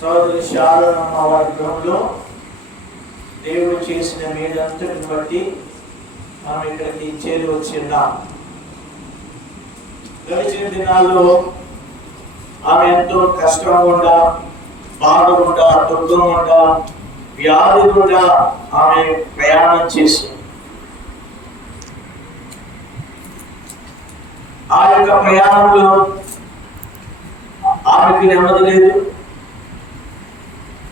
సోదరి శారదమ్మ వారి గృహంలో దేవుడు చేసిన మేలంతటిని బట్టి మనం ఇక్కడికి చేరి వచ్చిన్నాం. గడిచిన దినాల్లో ఆమె ఎంతో కష్టం గుండా, బాధ గుండా, దుఃఖం గుండా, వ్యాధి గుండా ఆమె ప్రయాణం చేసింది. ఆ యొక్క ప్రయాణంలో ఆమెకి నెమ్మది లేదు,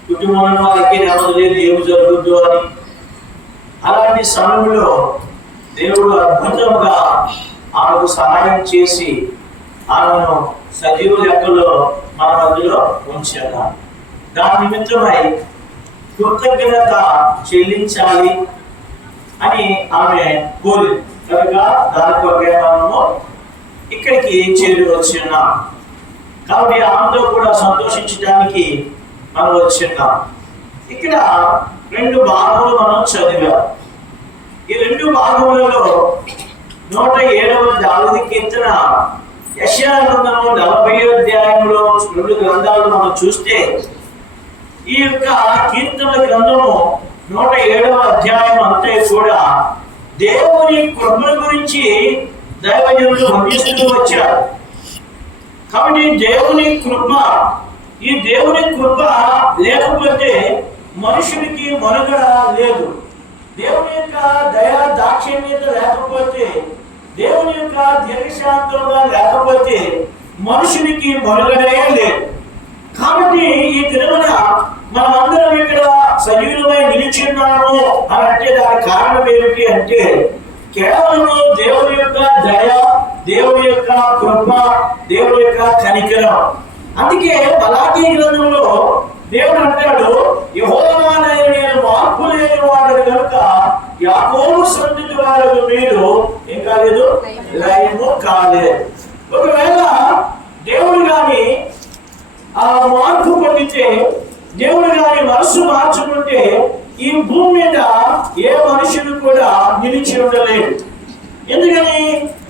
కుటుంబంలో వాళ్ళకి నెమ్మది లేదు, ఏమి జరుగుద్దు అని. అలాంటి సమయంలో దేవుడు అద్భుతంగా ఆమెకు సహాయం చేసి ఆమెను సజీవ లెక్కలో మన మధ్యలో ఉంచారు. దాని నిమిత్తమై కృతజ్ఞత చెల్లించాలి అని ఆమె కోరింది కనుక దాని కొరకే మనము ఇక్కడికి చేరి వచ్చిన్నాం. కాబట్టి ఆమెతో కూడా సంతోషించడానికి మనం వచ్చిన్నాం. ఇక్కడ 2 భాగములు మనం చదివాం. ఈ 2 భాగములలో 107వ దావీదు కీర్తన, యెషయా గ్రంథము 40వ అధ్యాయంలో 2 గ్రంథాలు మనం చూస్తే ఈ యొక్క కీర్తనల గ్రంథము 107వ అధ్యాయం అంతా కూడా దేవుని కృపల గురించి దైవజనులు వర్ణిస్తూ వచ్చారు. కాబట్టి దేవుని కృప, ఈ దేవుని కృప లేకపోతే మనుషునికి మనుగడ లేదు. దేవుని యొక్క దయా దాక్షిణ్యత లేకపోతే, దేవుని యొక్క దీర్ఘశాంతంగా లేకపోతే మనుషునికి మనుగడే లేదు. కాబట్టి ఈ దినమున మనమందరం ఇక్కడ సజీవులమై నిలిచిన్నాము అని అంటే దాని కారణం ఏమిటి అంటే కేవలం దేవుని యొక్క దయ, దేవుని యొక్క కృప, దేవుని యొక్క కనికరం. అందుకే మలాకీ గ్రంథంలో దేవుడు అంటాడు, యెహోవా నేను మార్పు లేని వాడని కనుక యాకోబు సంతతి వారు మీరు ఏం కాలేదు, లయము కాలేదు. ఒకవేళ దేవుడు గాని ఆ మార్పు పొందితే, దేవుడు గాని మనసు మార్చుకుంటే ఈ భూమి మీద ఏ మనుషుడు కూడా నిలిచి ఉండలేడు. ఎందుకని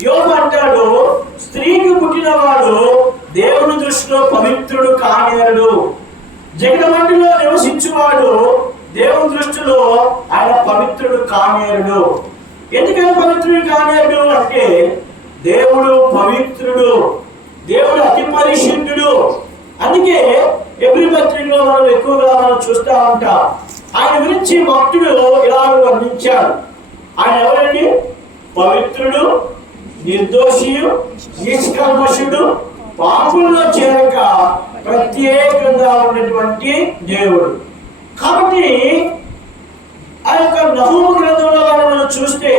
యోబు అంటాడు, స్త్రీకి పుట్టినవాడు దేవుని దృష్టిలో పవిత్రుడు కానేరుడు, జగడమంటిలో నివసించువాడు దేవుని దృష్టిలో ఆయన పవిత్రుడు కానేరుడు. ఎందుకని పవిత్రుడు కానేరుడు అంటే దేవుడు పవిత్రుడు, దేవుడు అతి పరిశుద్ధుడు. అందుకే ఎబ్రీ పత్రికలో మనం ఎక్కువగా చూస్తూ ఉంటాం. ఆయన గురించి భక్తుడు ఇలా వర్ణించాడు. ఆయన ఎవరండి? పవిత్రుడు, నిర్దోషియు, నిష్కల్మషుడు, పాపుల్లో చేరక ప్రత్యేకంగా ఉన్నటువంటి దేవుడు. కాబట్టి ఆ యొక్క నహూము గ్రంథంలో మనం చూస్తే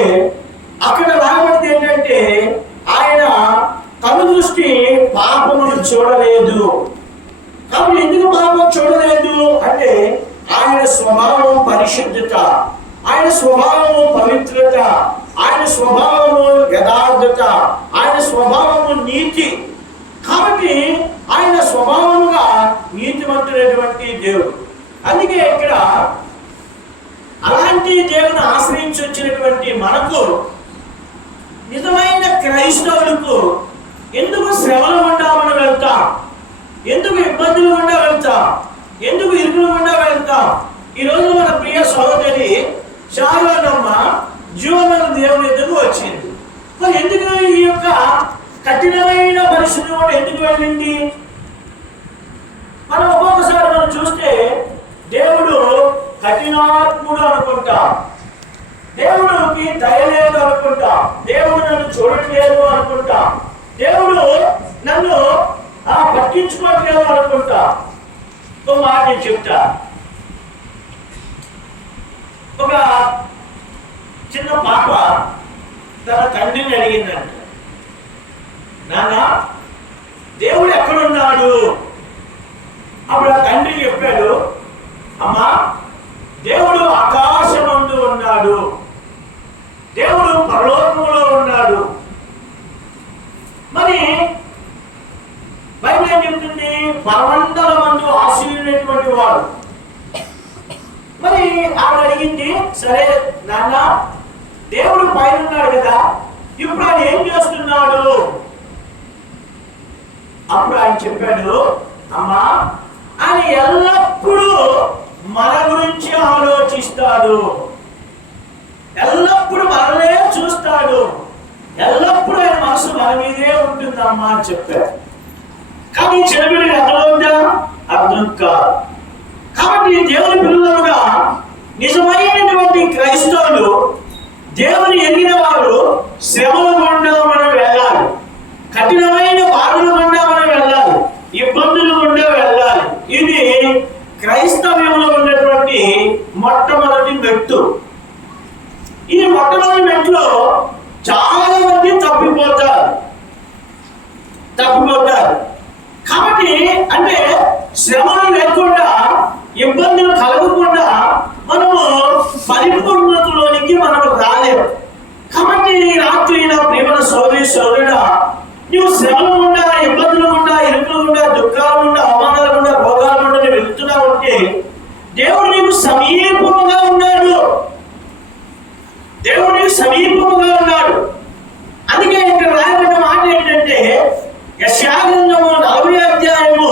అక్కడ రాబడింది ఏంటంటే ఆయన కను దృష్టి పాపమును చూడలేదు. కాబట్టి ఎందుకు పాపం చూడలేదు అంటే ఆయన స్వభావం పరిశుద్ధత, ఆయన స్వభావము పవిత్రత, ఆయన స్వభావము యథార్థత, ఆయన స్వభావము నీతి. కాబట్టి ఆయన స్వభావముగా నీతిమంతుడైనటువంటి దేవుడు. అందుకే ఇక్కడ అలాంటి దేవుని ఆశ్రయించి వచ్చినటువంటి మనకు, నిజమైన క్రైస్తవులకు ఎందుకు శ్రమలు గుండా మనం వెళ్తాం, ఎందుకు ఇబ్బందులు గుండా వెళ్తాం, ఎందుకు ఇరుకులు గుండా వెళ్తాం? ఈ రోజు మన ప్రియ సహోదరి శారదమ్మ జీవన దేవుని ఎందుకు వచ్చింది. మరి ఎందుకు ఈ యొక్క కఠినమైన పరిస్థితి కూడా ఎందుకు వెళ్ళింది? మనం ఒక్కొక్కసారి మనం చూస్తే దేవుడు కఠినాత్ముడు అనుకుంటాం, దేవుడికి దయ లేదు అనుకుంటాం, దేవుడు నన్ను చూడట్లేదు అనుకుంటాం, దేవుడు నన్ను పట్టించుకోవట్లేదు అనుకుంటా. ఒక మాట నేను చెప్తా. ఒక చిన్న పాప తన తండ్రిని అడిగిందంట, నాన్న దేవుడు ఎక్కడున్నాడు? అప్పుడు ఆ తండ్రి చెప్పాడు, అమ్మా దేవుడు ఆకాశమందు ఉన్నాడు, దేవుడు పరలోకములో ఉన్నాడు. మరి బైబిల్ ఏం చెప్తుంది? పరమండల మందు ఆశీర్వదించినటువంటి వాడు. మరి ఆవిడ అడిగింది, సరే నాన్న దేవుడు పైన ఉన్నాడు కదా, ఇప్పుడు ఆయన ఏం చేస్తున్నాడు? అప్పుడు ఆయన చెప్పాడు, అమ్మా ఆయన ఎలా ఆలోచిస్తాడు, ఎల్లప్పుడూ మనమే చూస్తాడు, ఎల్లప్పుడూ ఆయన మనసు మన మీదే ఉంటుందమ్మా అని చెప్పారు. కానీ చిన్నపిల్లలు ఎక్కడ ఉందా అర్థం కాదు. కాబట్టి దేవుని పిల్లలుగా నిజమైనటువంటి క్రైస్తవులు, దేవుని ఎరిగిన వారు శ్రమల గుండా మనం వెళ్ళాలి, కఠినమైన బాధల గుండా మనం వెళ్ళాలి, ఇబ్బందుల గుండా వెళ్ళాలి. ఇది క్రైస్తవ్యంలో ఉన్నటువంటి మొట్టమొదటి మెట్టు. ఈ మొట్టమొదటి మెట్టులో చాలా మంది తప్పిపోతారు. కాబట్టి అంటే శ్రమలు లేకుండా, ఇబ్బందులు కలగకుండా మనము పరిపూర్ణతలోనికి మనం రాలేము. కాబట్టి రాత్రి నా ప్రియమైన సోదరుడా, నువ్వు శ్రమలు గుండా, ఇబ్బందులు గుండా, ఇరుకులు గుండా, దుఃఖాలు గుండా, అవమానాలు గుండా, భోగాలు గుండా నువ్వు వెళ్తున్నావు అంటే దేవుడు నీకు సమీపముగా ఉన్నాడు. దేవుడు నీకు సమీపముగా ఉన్నాడు. అందుకే ఇక్కడ రాయబడిన మాట ఏంటంటే, యెషయా గ్రంథము 40వ అధ్యాయము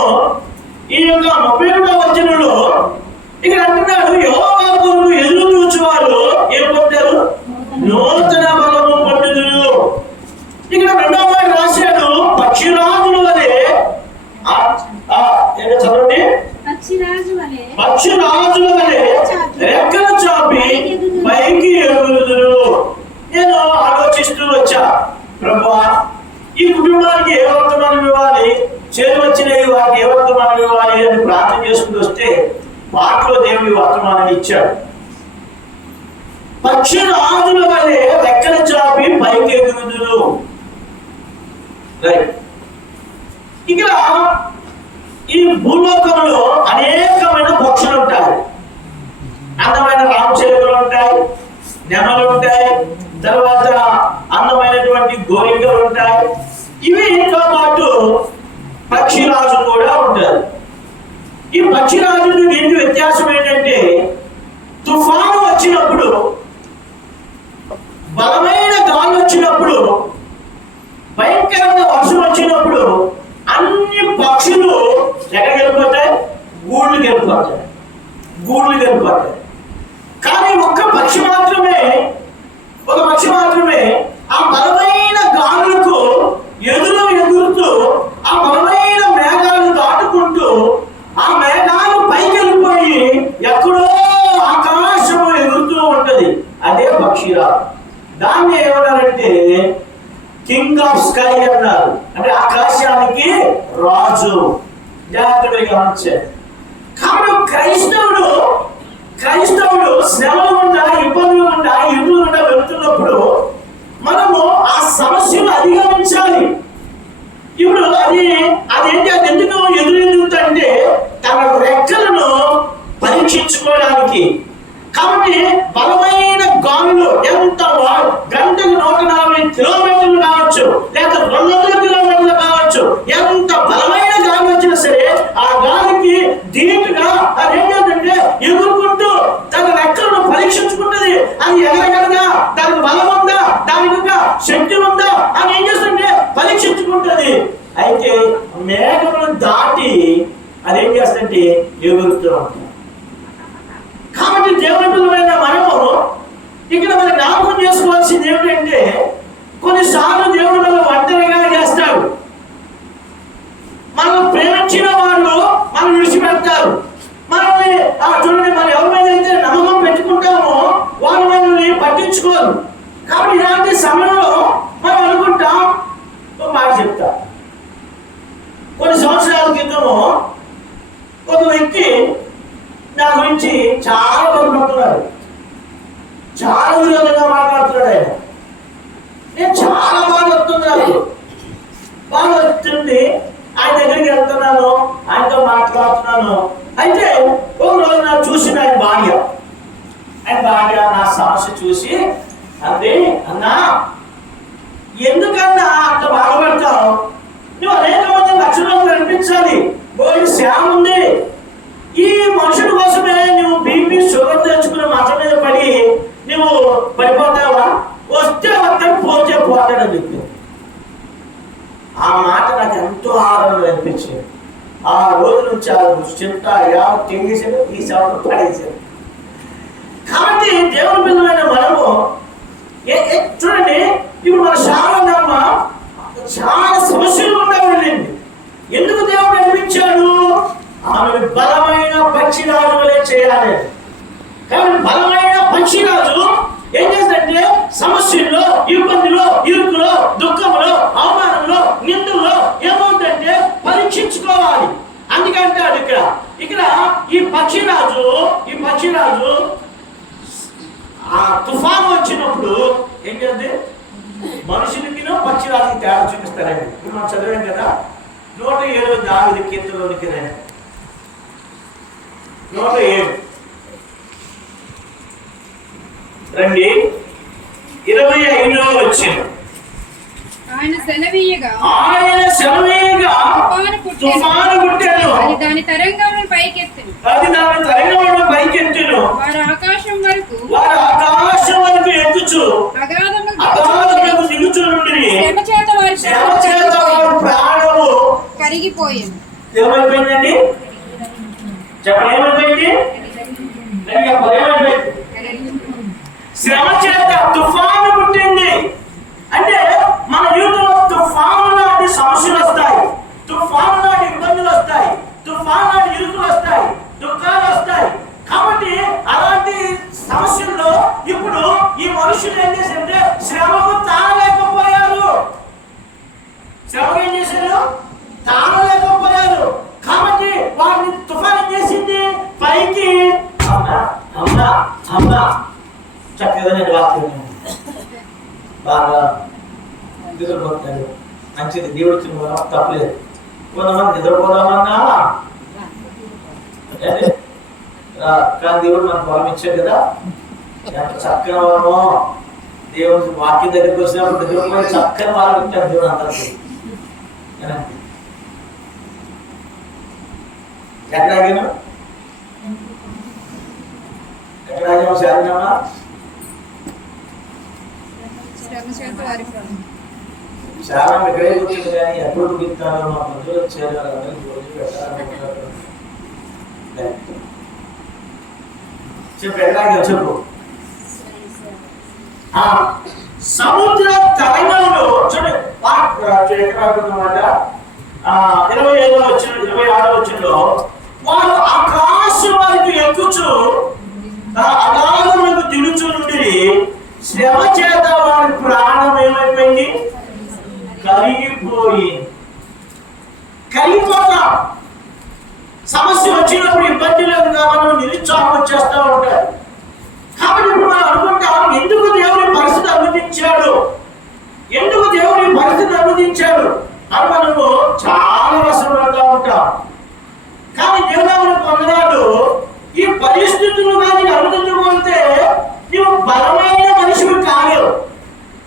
ఈ యొక్క 32వ వచనంలో ఇక్కడ అంటున్నాడు, యెహోవా కొరకు ఎదురు చూచువారు ఏం పొందుతారు? నూతన బలము పొందుదురు. ఇక్కడ రెండవ మాట రాశాడు, పక్షిరాజుల వలె చదవండి, పక్షిరాజుల వలె రెక్కలు చాపి పైకి ఎగురుదురు. నేను ఆలోచిస్తూ వచ్చా, ప్రభువా ఈ కుటుంబానికి ఏ వర్తమానం ఇవ్వాలి, చేరు వచ్చిన వారికి ఏ వర్తమానం ఇవ్వాలి అని ప్రార్థన చేసుకుంటూ వస్తే వాటిలో దేవుడి వర్తమానాన్ని ఇచ్చాడు. పక్షిరాజుల వలె రెక్కలు చాపి పైకి ఎగురుదురు. రైట్. ఇక్కడ ఈ భూలోకంలో అనేకమైన పక్షులు ఉంటాయి. అందమైన రామచిలుకలు ఉంటాయి, నెమలు ఉంటాయి, తర్వాత అందమైనటువంటి గోరింకలు ఉంటాయి. ఇవితో పాటు పక్షిరాజు కూడా ఉంటారు. ఈ పక్షిరాజుకి దీనికి వ్యత్యాసం ఏంటంటే, తుఫాను వచ్చినప్పుడు, బలమైన గాలి వచ్చినప్పుడు, భయంకరమైన వర్షం వచ్చినప్పుడు అన్ని పక్షులు ఎక్కడికి వెళ్ళిపోతాయి? గూళ్ళకి వెళ్ళిపోతాయి. కానీ ఒక పక్షి మాత్రమే ఆ బలమైన గాలులకు ఎగురుతూ ఆ బలమైన మేఘాలు దాటుకుంటూ ఆ మేఘాలు పైకి వెళ్ళిపోయి ఎక్కడో ఆకాశం ఎగురుతూ ఉంటది. అదే పక్షిరాజు. దాన్ని ఏమన్నారంటే కింగ్ ఆఫ్ స్కై అన్నారు. అంటే ఆకాశానికి రాజు. జాగ్రత్తగా గమనించారు. కాబట్టి క్రైస్తవుడు శ్రమలు గుండా, ఇబ్బందులు గుండా, ఇరుకులు గుండా వెళ్తున్నప్పుడు మనము ఆ సమస్యను అధిగమించాలి. ఇప్పుడు అదేంటి, అది ఎందుకు ఎదురెదుగుతుంటే తన రెక్కలను పరీక్షించుకోవడానికి. కాబట్టి బలమైన గాలులు ఎంత గంటకు 140 కిలోమీటర్లు కావచ్చు, లేక 200 కిలోమీటర్లు కావచ్చు, ఎంత బలమైన గాలి వచ్చినా సరే ఆ గాలికి ధీటుగా అదేంటంటే ఎగురుకుంటూ తన రెక్కలను పరీక్షించుకుంటుంది. అది ఎగరగలదా, దానికి బలం ఉందా, దానికి ఒక శక్తి ఉందా అని ఏం చేస్తుంటే పరీక్షించుకుంటుంది. అయితే మేఘములను దాటి అదేం చేస్తుంటే ఎగురుతూ ఉంటుంది. కాబట్టి దేవుని పిల్లలైన మనము ఇక్కడ మనం జ్ఞాపకం చేసుకోవాల్సింది ఏమిటంటే, కొన్నిసార్లు దేవుడు మనం ఒంటరిగా చేస్తాడు. మనం ప్రేమించిన వాళ్ళు మనం విడిచిపెడతారు. మనల్ని చూడండి, మనం ఎవరి మీద అయితే నమ్మకం పెట్టుకుంటామో వాళ్ళు మనల్ని పట్టించుకోరు. కాబట్టి ఇలాంటి సమయంలో మనం అనుకుంటాం, ఒక మాట చెప్తా. కొన్ని సంవత్సరాల క్రితము ఒక వ్యక్తి నా గురించి చాలా కొనుక్కుంటున్నాడు, చాలా విరోధంగా మాట్లాడుతున్నాడు. నేను చాలా బాగా వస్తుంది, ఆయన దగ్గరికి వెళ్తున్నాను, ఆయనతో మాట్లాడుతున్నాను. అయితే ఒక రోజు నాకు చూసిన ఆయన భార్య నా సమస్య చూసి అంది, అన్నా ఎందుకన్నా అంత బాధపడతావు? నువ్వు అనేక మంది లక్షణాలు కనిపించాలి, బోడి శ్యామ ఉంది. ఈ మనుషుల కోసమే నువ్వు బీపీ షుగర్ తెచ్చుకుని మంచం మీద పడి నువ్వు పడిపోతావా? వస్తే వస్తాడు, పోతే పోతాడని చెప్పి ఆ మాట నాకు ఎంతో ఆదరణ అనిపించింది. ఆ రోజు నుంచి ఆ చింత తెగేసాడు, ఈ సేవలు పడేసాడు. దేవుని పిల్లలైన మనము చూడండి, ఇప్పుడు మన శారదమ్మ చాలా సమస్యలు ఉండేవాళ్ళండి. ఎందుకు దేవుడు అనిపించాడు? ఆమెను బలమైన పక్షిరాజు వలె చేయాలి. కాబట్టి బలమైన పక్షిరాజు ఏం చేస్తుందంటే సమస్యల్లో, ఇబ్బందిలో, ఇరుకులో, దుఃఖంలో, అవమానంలో, నిందుల్లో ఏమవుతుందంటే పరీక్షించుకోవాలి. అందుకంటాడు ఇక్కడ ఈ పక్షిరాజు ఆ తుఫాను వచ్చినప్పుడు ఏం చేద్ది? మనుషులకి పక్షిరాజుకి తేడా చూపిస్తారండి. ఇప్పుడు మనం చదివాం కదా, 107 దావీదు కీర్తనలోనికి రండి. 107 రండి, 25వ వచనం. ఆయన సెలవీయగా తుఫాను పుట్టెను, అది దాని తరంగములను పైకెత్తెను. వారు ఆకాశం వరకు ఎక్కుచు అగాధములకు దిగుచుండిరి. శ్రమ చేత వారి ప్రాణము కరిగిపోయెను. ఏమైపోయిందండి? చెప్పండి, ఏమైపోయింది? శ్రమ చేత తుఫాను పుట్టింది. అంటే మన జీవితంలో తుఫాను లాంటి సమస్యలు వస్తాయి, తుఫాను లాంటి ఇబ్బందులు వస్తాయి, తుఫాను లాంటి ఇరుకులు వస్తాయి, దుఃఖాలు వస్తాయి. కాబట్టి అలాంటి సమస్యల్లో ఇప్పుడు ఈ మనుషులు ఏం చేశారంటే శ్రమకు తాళలేకపోయారు. శ్రమకు ఏం చేశారు? తాళలేకపోయారు. కాబట్టి వారిని తుఫాను ఏం చేసింది? పైకి అమ్మా చక్కగా నేను వాక్యం బాగా నిద్రపోతాడు. మంచిది, దేవుడికి తప్పలేదు. కొంతమంది నిద్రపోదామన్నా కానీ దేవుడు మనకు వరం ఇచ్చాడు కదా, ఎంత చక్కని వరమో. దేవుడి వాక్యం దగ్గరికి వచ్చినప్పుడు నిద్రపోయి చక్కని వరం ఇచ్చాడు దేవుడు అందరికీ. ఎక్కడాగినా శారీరమా చాలా ఇక్కడే కూర్చుంది, కానీ ఎప్పుడు ముగిస్తారో మా మధ్యలో చేరాలని రోజు పెట్టాలని చెప్పు. ఎట్లాగే చెప్పు. సముద్ర తరంగంలో చూడండి, 26వ వచనంలో వారు ఆకాశం వరకు ఎక్కుచు అగాధములకు దిగుచు నుండి శ్రమ చేత వారి ప్రాణం ఏమైపోయింది? కలిగిపోతాం. సమస్య వచ్చినప్పుడు ఇబ్బంది లేదు కాబట్టి నిరుత్సాహం వచ్చేస్తూ ఉంటారు. కాబట్టి ఇప్పుడు మనం అనుకుంటాం, ఎందుకు దేవుని పరిస్థితి అనుమతించాడు, ఎందుకు దేవుని పరిస్థితి అనుమతించాడు అని మనము చాలా వశపడుతూ ఉంటాం. కానీ దేవుడు పొందనాడు, ఈ పరిస్థితులు కానీ అనుమతించకపోతే నువ్వు బలమైన మనిషివి కాలేవు.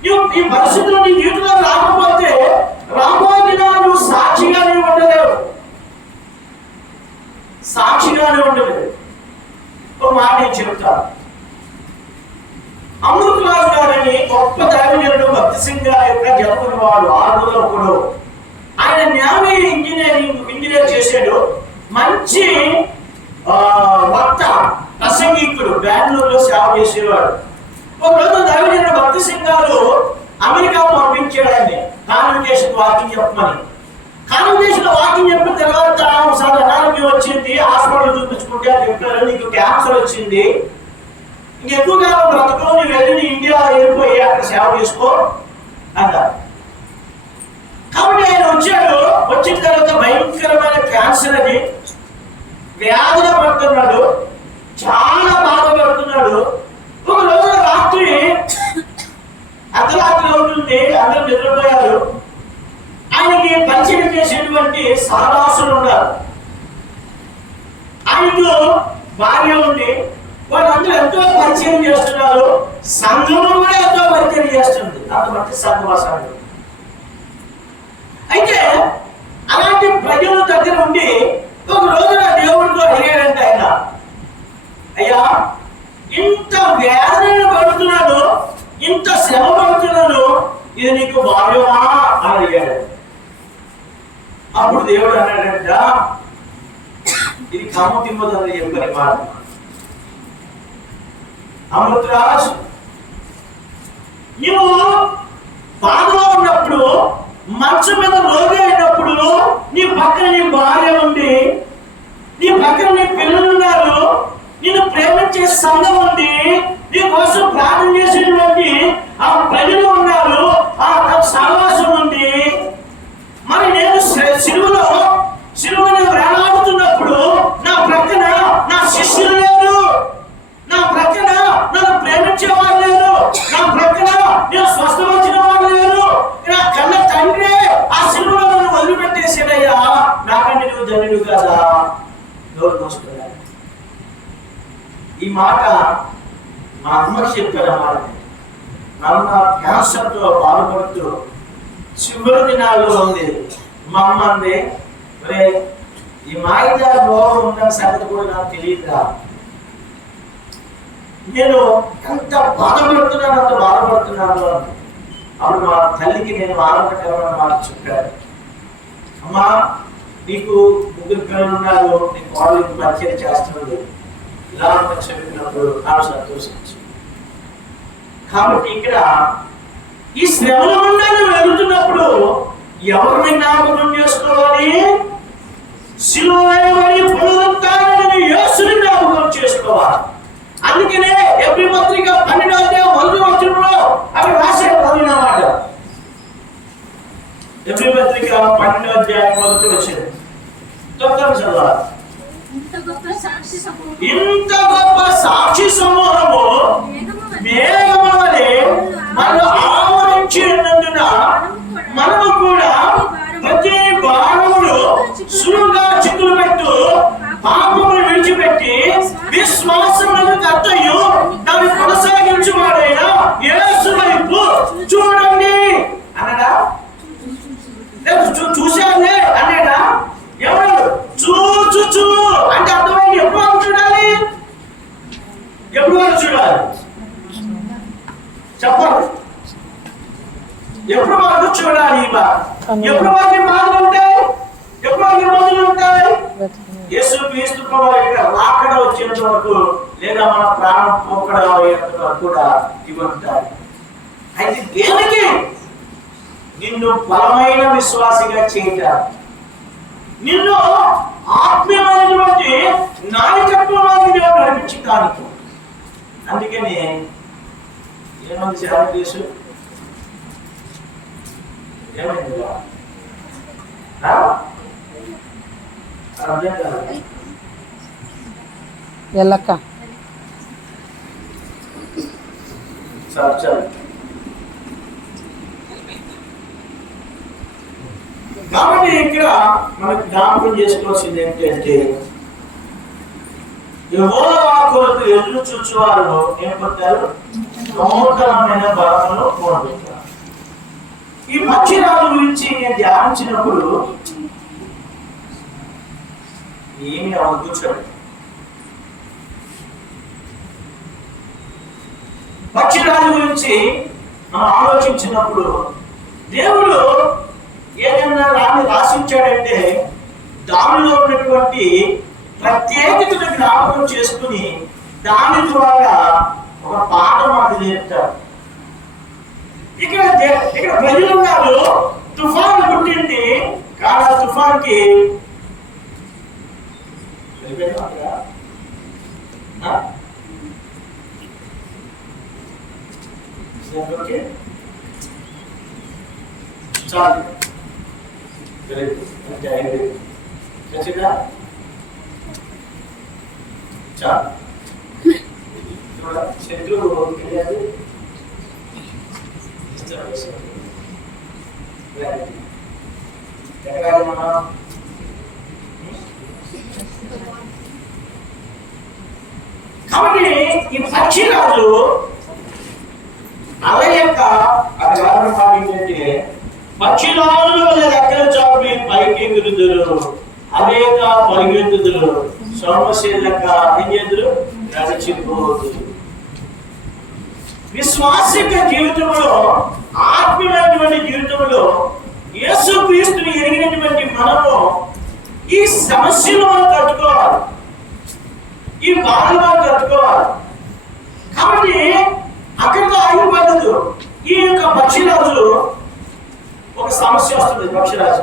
నువ్వు ఈ పరిస్థితులు నీ జీవితంలో రాకపోతే రాబోతున్నా నువ్వు సాక్షిగానే ఉండలేవు. ఒక మాట నేను చెప్తాను. అమృతరాజు గారని గొప్ప దైవజనుడు భక్తి సింగ్ గారి యొక్క జన్మని వాడు 6లో ఒకడు. ఆయన న్యాయ ఇంజనీర్ చేశాడు. మంచి వక్త, ప్రసంగికుడు, బెంగళూరులో సేవ చేసేవాడు. ఒక రోజు దైవజనుడు భక్తి సింగ్ గారు అమెరికా పంపించాడు ఆయన్ని కాన్వకేషన్ వాకింగ్ చెప్పమని. కాన్వకేషన్ వాకింగ్ చెప్పిన తర్వాత ఒకసారి అనారోగ్యం వచ్చింది, హాస్పిటల్ చూపించుకుంటే చెప్పారు, నీకు క్యాన్సర్ వచ్చింది, ఇంకెక్కువగా బ్రతకో, నువ్వు వెళ్ళి ఇండియా వెళ్ళిపోయి అక్కడ సేవ చేసుకో అన్నారు. కాబట్టి ఆయన వచ్చాడు. వచ్చిన తర్వాత భయంకరమైన క్యాన్సర్ అని వ్యాధుల పడుతున్నాడు, చాలా బాధపడుతున్నాడు. ఒక రోజు రాత్రి అర్ధరాత్రి అవుతుంది, అందరూ నిద్రపోయారు. ఆయనకి పరిచయం చేసేటువంటి సహదాసులు ఉన్నారు. ఆయనకు భార్య ఉంది, వాళ్ళందరూ ఎంతో పరిచయం చేస్తున్నారు. సంఘం కూడా ఎంతో పరిచయం చేస్తుంది, అంతమంది సంఘవాసాలు. అయితే అలాంటి ప్రజల దగ్గర ఉండి ఒక రోజున దేవుడితో అడిగాడంట ఆయన, అయ్యా ఇంత వేదన పడుతున్నాను, ఇంత శ్రమ పడుతున్నాను, ఇది నీకు భావ్యమా అని అడిగాడు. అప్పుడు దేవుడు అన్నాడంట, ఇది కమ్మ తిమ్మదని చెప్పని మాట. అమృతరాజ్, నువ్వు బాధలో ఉన్నప్పుడు, మంచం మీద రోగి అయినప్పుడు, నీ పక్కన నీ భార్య ఉంది, నీ పక్కన నీ పిల్లలు ఉన్నారు, నిన్ను ప్రేమించే సంఘం ఉంది, నీ కోసం ప్రార్థన చేసేటువంటి ఆ ప్రజలు ఉన్నారు, ఆ సహవాసం ఉంది. మరి నేను సిలువలో వేలాడుతున్నప్పుడు నా ప్రక్కన నా శిష్యులు లేరు, నా ప్రక్కన నన్ను ప్రేమించేవారు లేరు, నా ప్రక్కన నేను స్వస్థపరిచిన వారు లేరు. నా కన్న తండ్రి ఆ సిలువలో నన్ను వదిలిపెట్టేసాడయ్యా, నాకంటే నువ్వు ధన్యుడు కదా. ఈ మాట మా అమ్మకి చెప్పారన్నమాట. మా అమ్మ క్యాన్సర్తో బాధపడుతూ చివరి దినాల్లో ఉంది. మా అమ్మ అంది, మరి ఈ మాయిదా రోగం ఉన్న సంగతి కూడా నాకు తెలియదురా, నేను ఎంత బాధపడుతున్నాను అని. అప్పుడు మా తల్లికి నేను ఆనందకరమైన మాట చెప్పాను. అమ్మా, నీకు 3 పిల్లలు ఉన్నారు, నీకు వాళ్ళకి పరిచయం చేస్తున్నారు, ఇలా చెప్పినప్పుడు నాకు సంతోషించు. కాబట్టి ఇక్కడ ఈ శ్రమల గుండా నువ్వు వెళ్తున్నప్పుడు ఎవరిని జ్ఞాపకం చేసుకోవాలి? సిలువలో పునరుత్థానాన్ని యేసుని జ్ఞాపకం చేసుకోవాలి. అందుకనే ఎబ్రీ పత్రిక 12వ అధ్యాయం 1వ వచనంలో అక్కడ రాశాడు అన్నమాట. ఎబ్రీ పత్రిక 12వ అధ్యాయం 1వ వచనం తొందరగా చదవాలి. ఇంత గొప్ప సాక్షి సమూహము మేఘము వలె మనల్ని ఆవరించినందున మనము కూడా ప్రతి భారమును సులువుగా చిక్కులు పెట్టు పాపమును విడిచిపెట్టి విశ్వాసములకు కర్తయు దాన్ని కొనసాగించువాడైన యేసు వైపు చూడండి అన్నాడా? చూశానే అన్నాడా? ఎవరు చూచు అంటే అర్థమైంది. ఎప్పుడు వరకు చూడాలి? ఎప్పుడు వరకు చూడాలి చెప్పండి. ఎప్పుడు వరకు చూడాలి? ఎప్పుడు వరకు బాధలు ఉంటాయి? ఎప్పుడు వరకు ఇబ్బందులు ఉంటాయి? యేసు క్రీస్తు ప్రభువు ఇక్కడ రాకడ వచ్చేంత వరకు, లేదా మన ప్రాణం పోకడ అయ్యేంత వరకు కూడా ఇవి ఉంటాయి. అయితే దేనికి? నిన్ను బలమైన విశ్వాసిగా చేయటానికి, నిన్ను ఆత్మీయమైనటువంటి నాయకత్వాన్ని నడిపించడానికి. అందుకని ఏమంది సేవ చేసు ఏమైంది? ఎల్లక్క చాలు. కాబట్టి ఇక్కడ మనకు జ్ఞాపకం చేసుకోవాల్సింది ఏంటంటే, యెహోవా కొరకు ఎదురు చూచువారు ఏం పొందుతారు? నూతనమైన బలమును పొందుతారు. ఈ పక్షిరాజు గురించి నేను ధ్యానించినప్పుడు ఏమి అవద్దుచండి. పక్షిరాజు గురించి మనం ఆలోచించినప్పుడు దేవుడు ఏదైనా రాని రాసించాడంటే దానిలో ఉన్నటువంటి ప్రత్యేకతను జ్ఞాపకం చేసుకుని దాని ద్వారా ఒక పాఠం మాకు నేర్పుతాడు. ఇక్కడ ప్రజలు ఉన్నారు, తుఫాను పుట్టింది, కానీ ఆ తుఫాన్కి చాలు శత్రువు కాబట్టి ఈ పక్షిరాజు అలయక అది ఏంటంటే, పక్షిరాజులు రెక్కల చాపి పైకి ఎగురుదురు, అనేక పరిగెత్తుదురు, సోమశీలక ఏం చేదురు నడిచిపోదు. విశ్వాసిక జీవితంలో, ఆత్మీయమైనటువంటి జీవితంలో యేసు క్రీస్తుని ఎరిగినటువంటి మనము ఈ సమస్యలు మనం తట్టుకోవాలి, ఈ బాధలు మనం తట్టుకోవాలి. కాబట్టి పక్షిరాజు ఒక సమస్య వస్తుంది. పక్షిరాజు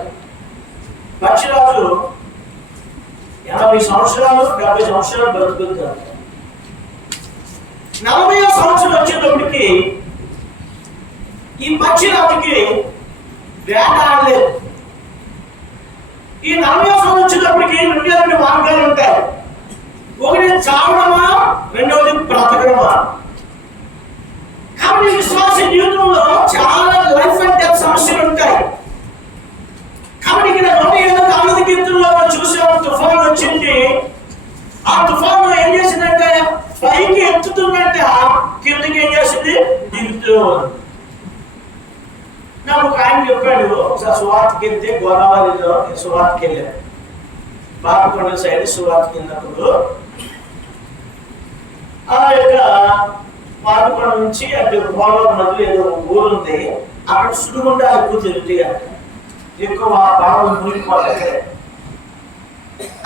80 సంవత్సరాలు 70 సంవత్సరాలు బ్రతుకుతారు. 40వ సంవత్సరం వచ్చేటప్పటికి ఈ పక్షిరాజుకి వేట ఆడలేదు. ఈ 40వ సంవత్సరం వచ్చేటప్పటికి రెండు మార్గాలు ఉంటాయి. ఒకటి చావడమా, రెండవది బ్రతకడమా. కాబట్టి విశ్వాస జీవితంలో చాలా లైఫ్ అండ్ డెత్ సమస్యలు ఉంటాయి. కాబట్టి ఇక్కడ 107 కీర్తనలో చూసాము, తుఫాను వచ్చింది. ఆ తుఫాను ఏం చేసిందంటే పైకి ఎత్తుతున్నట్ట కిందకి ఏం చేసింది, దిగుతూ. నాకు ఒక ఆయన చెప్పాడు, ఒకసారి సువార్తకి వెళ్తే గోదావరిలో నేను సువార్తకి వెళ్ళాను. బాపకొండ సైడ్ సువార్తకి వెళ్ళినప్పుడు ఆ యొక్క బాపకొండ నుంచి అటు గోదావరి నదులు ఏదో ఊరు ఉంది, అక్కడ సుడిగుండా ఎక్కువ తిరుగుతాయి అంట, ఎక్కువ పడవలు మునిగిపోతాయి.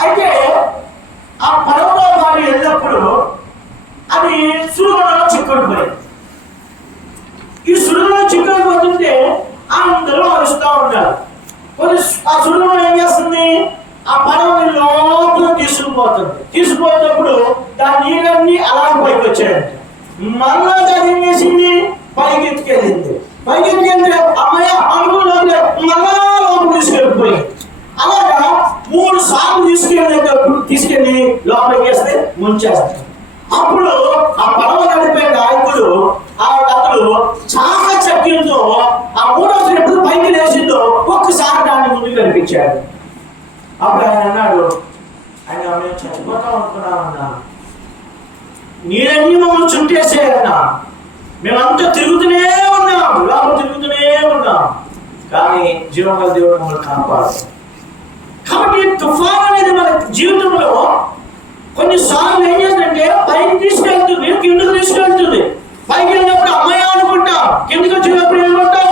అయితే ఆ పడవలో వారు వెళ్ళినప్పుడు అది సుడిగుండలో చిక్కుడిపోయింది. ఈ సుడిగుండలో చిక్కుడిపోతుంటే అందరూ అరుస్తూ ఉంటారు. కొన్ని ఆ సుడిగుండం ఏం చేస్తుంది, ఆ పడవని లోపల తీసుకుపోయేటప్పుడు దాని నీళ్ళన్నీ అలా పైకి వచ్చాయంట. మళ్ళా దాన్ని ఏం చేసింది, పైకి ఎత్తుకెళ్ళింది. అమ్మాయి అనుకున్న మళ్ళా లోపల తీసుకెళ్ళిపోయింది. అలాగా 3 సార్లు తీసుకెళ్ళి లోపలికి వేస్తే ముంచేస్తుంది. అప్పుడు ఆ పడవ నడిపే నాయకుడు అతడు చాకచక్యంతో ఆ 3వ ఎప్పుడు పైకి లేచిందో ఒక్కసారి దాన్ని ముందుకు కనిపించాడు. అప్పుడు ఆయన అన్నాడు, ఆయన మేము చచ్చిపోతాం అనుకున్నామన్నా, నీళ్ళన్నీ మమ్మల్ని చుట్టేసేయన్నా, మేమంతా తిరుగుతూనే ఉన్నాం, కానీ జీవగల దేవుడు మమ్మల్ని కాపాడు. కాబట్టి తుఫాన్ అనేది మన జీవితంలో కొన్నిసార్లు ఏం చేస్తుందంటే పైకి తీసుకెళ్తుంది, కిందకు తీసుకెళ్తుంది. పైకి వెళ్ళినప్పుడు అమ్మాయి అనుకుంటాం, కిందకి వచ్చినప్పుడు ఏమంటాం,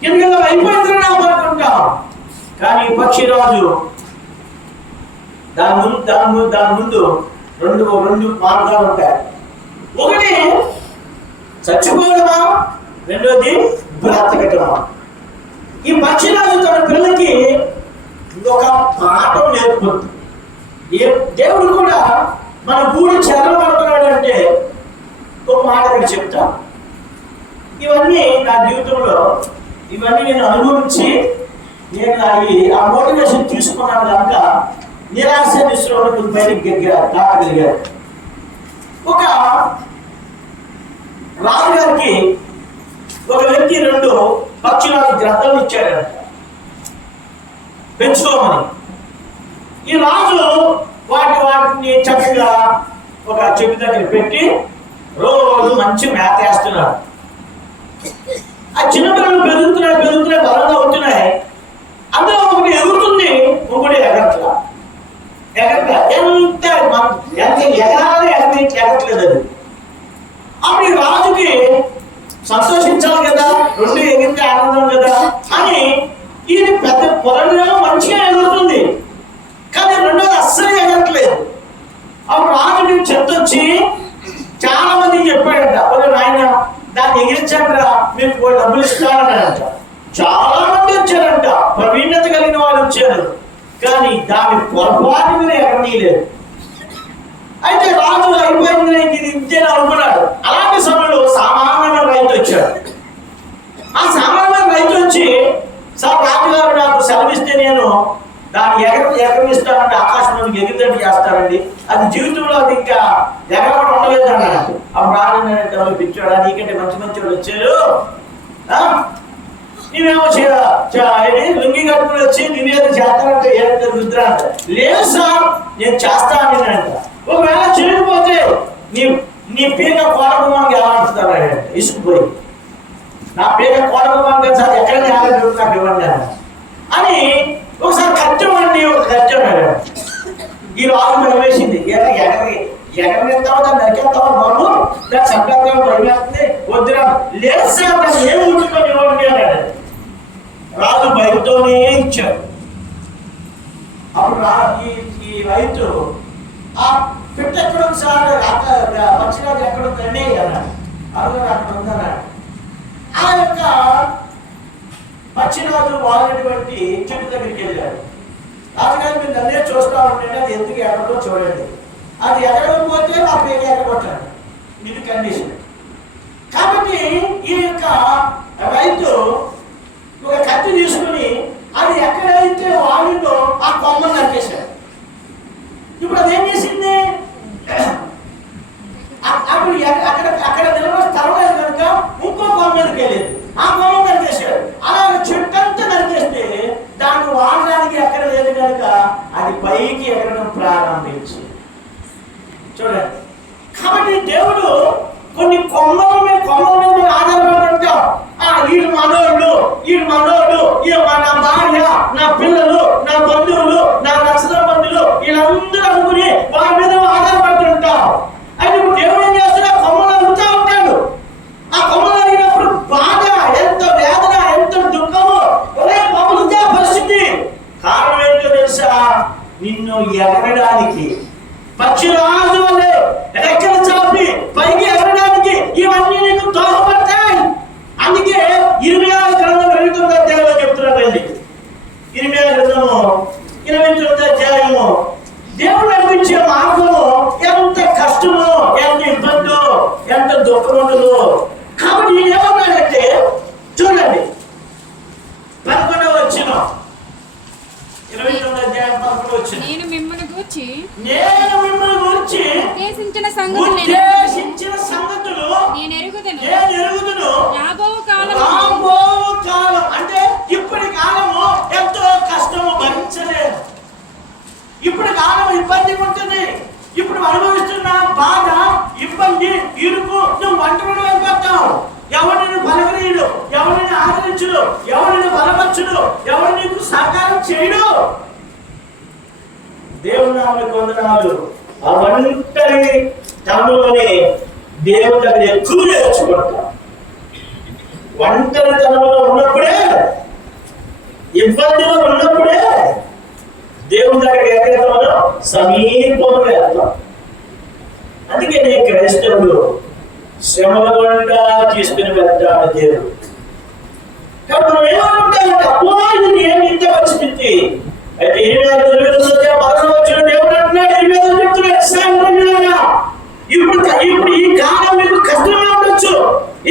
కిందకి వెళ్ళి అయిపోయిందని అనుకుంటాం. కానీ పక్షిరాజు దాని ముందు రెండు మార్గాలు ఉంటాయి. ఒకటి చచ్చిపోవడమా, రెండోది బ్రతకటమా. ఈ పక్షిరాజు తన పిల్లలకి ఒక పాఠం నేర్పుతుంది. దేవుడు కూడా మన గూడి చెదరబడుతున్నాడు అంటే ఒక మాట ఇక్కడ చెప్తా. ఇవన్నీ నా జీవితంలో నేను అనుభవించి నేను ఆ మోటివేషన్ తీసుకున్నాను కనుక నిరాశ నిస్పృహలకు బయటికి దాటగలిగారు. ఒక రాజుగారికి ఒక వ్యక్తి 2 పక్షురాజు గ్రద్దలు ఇచ్చాడంట పెంచుకోమని. ఈ రాజు వాటిని చక్కగా ఒక చెట్టు దగ్గర పెట్టి రోజు మంచి మేత వేస్తున్నాడు. ఆ చిన్నపిల్లలు పెరుగుతున్నాయి, బలంగా అవుతున్నాయి. అందులో ఒకటి ఎగురుతుంది, ఇంకొకటి ఎగరట్లా. ఎంత ఎగరాలని ఎగరట్లేదు అది. అప్పుడు రాజుకి సంతోషించాలి కదా, 2 ఎగిరితే ఆనందం కదా అని ఇది పెద్ద పొలంలో మంచిగా ఎగురుతుంది, కానీ రెండోది అస్సలు ఎగరట్లేదు. అప్పుడు రాజుకి చెత్తొచ్చి చాలా మందికి చెప్పాడంట, నాయన దాన్ని ఎగిరించండిరా, మీకు డబ్బులు ఇస్తానన్నాడంట. చాలా మంది వచ్చారంట, ప్రవీణత కలిగిన వాళ్ళు వచ్చారు, కానీ దాని పొరపాటు మీద ఎగరనీయలేదు. అయితే రాజు అయిపోయింది ఇది ఇంతేనా అనుకున్నాడు. అలాంటి సమయంలో సామాన్యమైన రైతు వచ్చాడు. ఆ సామాన్యమైన రైతు వచ్చి, సార్ రాజుగారు నాకు సెలవిస్తే నేను దాన్ని ఎగరనిస్తానంటే ఆకాశంలోకి ఎగిరిదట్టు చేస్తానండి, అది జీవితంలో అది ఇంకా ఎగరకుండా ఉండలేదు అన్నాడు. అప్పుడు రాజు పిచ్చాడా, నీకంటే మంచి వాళ్ళు వచ్చారు, నీవేమో లుంగి కట్టుకుని వచ్చి నేనేదో చేస్తానంటే ఏంటంటే రుద్ర అంట. లేదు సార్ నేను చేస్తాను అంట. ఒకవేళ చేయకపోతే నీ పీక కోటకుమానికి ఎలా అంటున్నాడు, ఇసుకుపోయి నా పీక కోటకుమానికి సార్ ఎక్కడైనా నాకు ఇవ్వండి అని ఒకసారి కట్టమండి, ఒక కట్టాడు. ఈ రాజు భయమేసింది, ఎగరనిస్తావా దాన్ని నరికేస్తావా బాబు, దాన్ని చంపేస్తావా భయమేస్తుంది, వద్దురా. లేదు సార్ దాన్ని ఏం ఉంచుకొని ఇవ్వండి అన్నాడు. రాజు భయంతోనే ఇచ్చాడు. అప్పుడు ఈ రైతు ఆ పిట్ట ఎక్కడ సార్ పక్షిరాజు ఎక్కడ ఉందండి అన్నాడు. అక్కడ ఉందన్నాడు. ఆ యొక్క పచ్చిరాజు వాడినటువంటి చెట్టు దగ్గరికి వెళ్ళాడు. రాజుగారు మీరు నన్నే చూస్తా ఉంటే అది ఎందుకు ఎక్కడో చూడండి, అది ఎక్కడకపోతే నా పేరు ఎక్కడొట్టాడు, ఇది కండిషన్. కాబట్టి ఈ యొక్క రైతు ఒక కత్తి తీసుకుని అది ఎక్కడైతే వాడిందో ఆ కొమ్మను నరికేశాడు. ఇప్పుడు అదేం చేసింది, అప్పుడు అక్కడ నిలబడి స్థలం లేదు కనుక ఇంకో కొమ్మ మీదకి వెళ్ళేది, ఆ కొమ్మ నరికేశాడు. అలాగే చెట్టంతా నరికేస్తే దాన్ని వాడడానికి ఎక్కడ లేదు కనుక అది పైకి ఎక్కడం ప్రారంభించింది. చూడండి, కాబట్టి దేవుడు కొన్ని కొమ్మల మీద ఆధారపడుతుంటాం. వీడు మనోళ్ళు, నా భార్య, నా పిల్లలు, నా బంధువులు, నా నక్షత్ర బంధువులు, వీళ్ళందరూ అనుకుని వారి మీద ఆధారపడుతుంటాం. అయితే ఇప్పుడు దేవుడు ఏం చేస్తున్నా, కొమ్మలు అడుగుతూ ఉంటాడు. ఆ కొమ్మలు అడిగినప్పుడు బాధ, ఎంత వేదన, ఎంత దుఃఖము, ఒరే కొమ్మలు ఉంటే పరిస్థితి. కారణం ఏంటో తెలుసా, నిన్ను ఎగరడానికి పక్షిరాజు వల్లే రెక్కలు చాపి పైకి ఎగరడానికి ఇవన్నీ నీకు దోహపడతాయి. అందుకే 26 గ్రంథం 29 అధ్యాయంలో చెప్తున్నాడండి. 26 గ్రంథము 29 అధ్యాయము దేవుడు నడిపించే మార్గము ఎంత కష్టమో, ఎంత ఇబ్బందో, ఎంత దుఃఖం ఉండదో. కాబట్టి నేను ఏమన్నానంటే చూడండి 11వ వచనం, 29 అధ్యాయం 11వ వచనం, నేను మిమ్మల్ని గూర్చి ఉద్దేశించిన సంగతులు నేను ఎరుగుదును. రాబో కాలం అంటే ఇప్పటి కాలము ఎంతో కష్టము భరించలేదు. ఇప్పుడు కాలం ఇబ్బంది ఉంటుంది. ఇప్పుడు అనుభవిస్తున్న బాధ, ఇబ్బంది, ఇరుకు, నువ్వు ఒంటరిగా అయిపోతావు. ఎవరిని బలగరీయుడు, ఎవరిని ఆదరించుడు, ఎవరిని బలపరచుడు, ఎవరు నీకు సహకారం చేయడు. దేవుని నామమునకు వందనాలు. ఆ ఒంటరి తనలోనే దేవుని దగ్గర ఎక్కువ నేర్చుకుంటాం. ఒంటరితనంలో ఉన్నప్పుడే, ఇబ్బందిలో ఉన్నప్పుడే దేవుని దగ్గర ఎక్కడో సమీపంలో వెళ్తాం. అందుకే నేను క్రైస్తవుడు శ్రమల గుండా తీసుకుని వెళ్తాడు దేవుడు. కాబట్టి మనం ఏమనుకుంటామంటే అబ్బో ఇది నేను ఇంత పరిస్థితి. అయితే 26 దేవుడు అంటున్నాడు, 28 చెప్తున్నాడు, ఇప్పుడు ఈ కాలం మీకు కష్టంగా ఉండొచ్చు,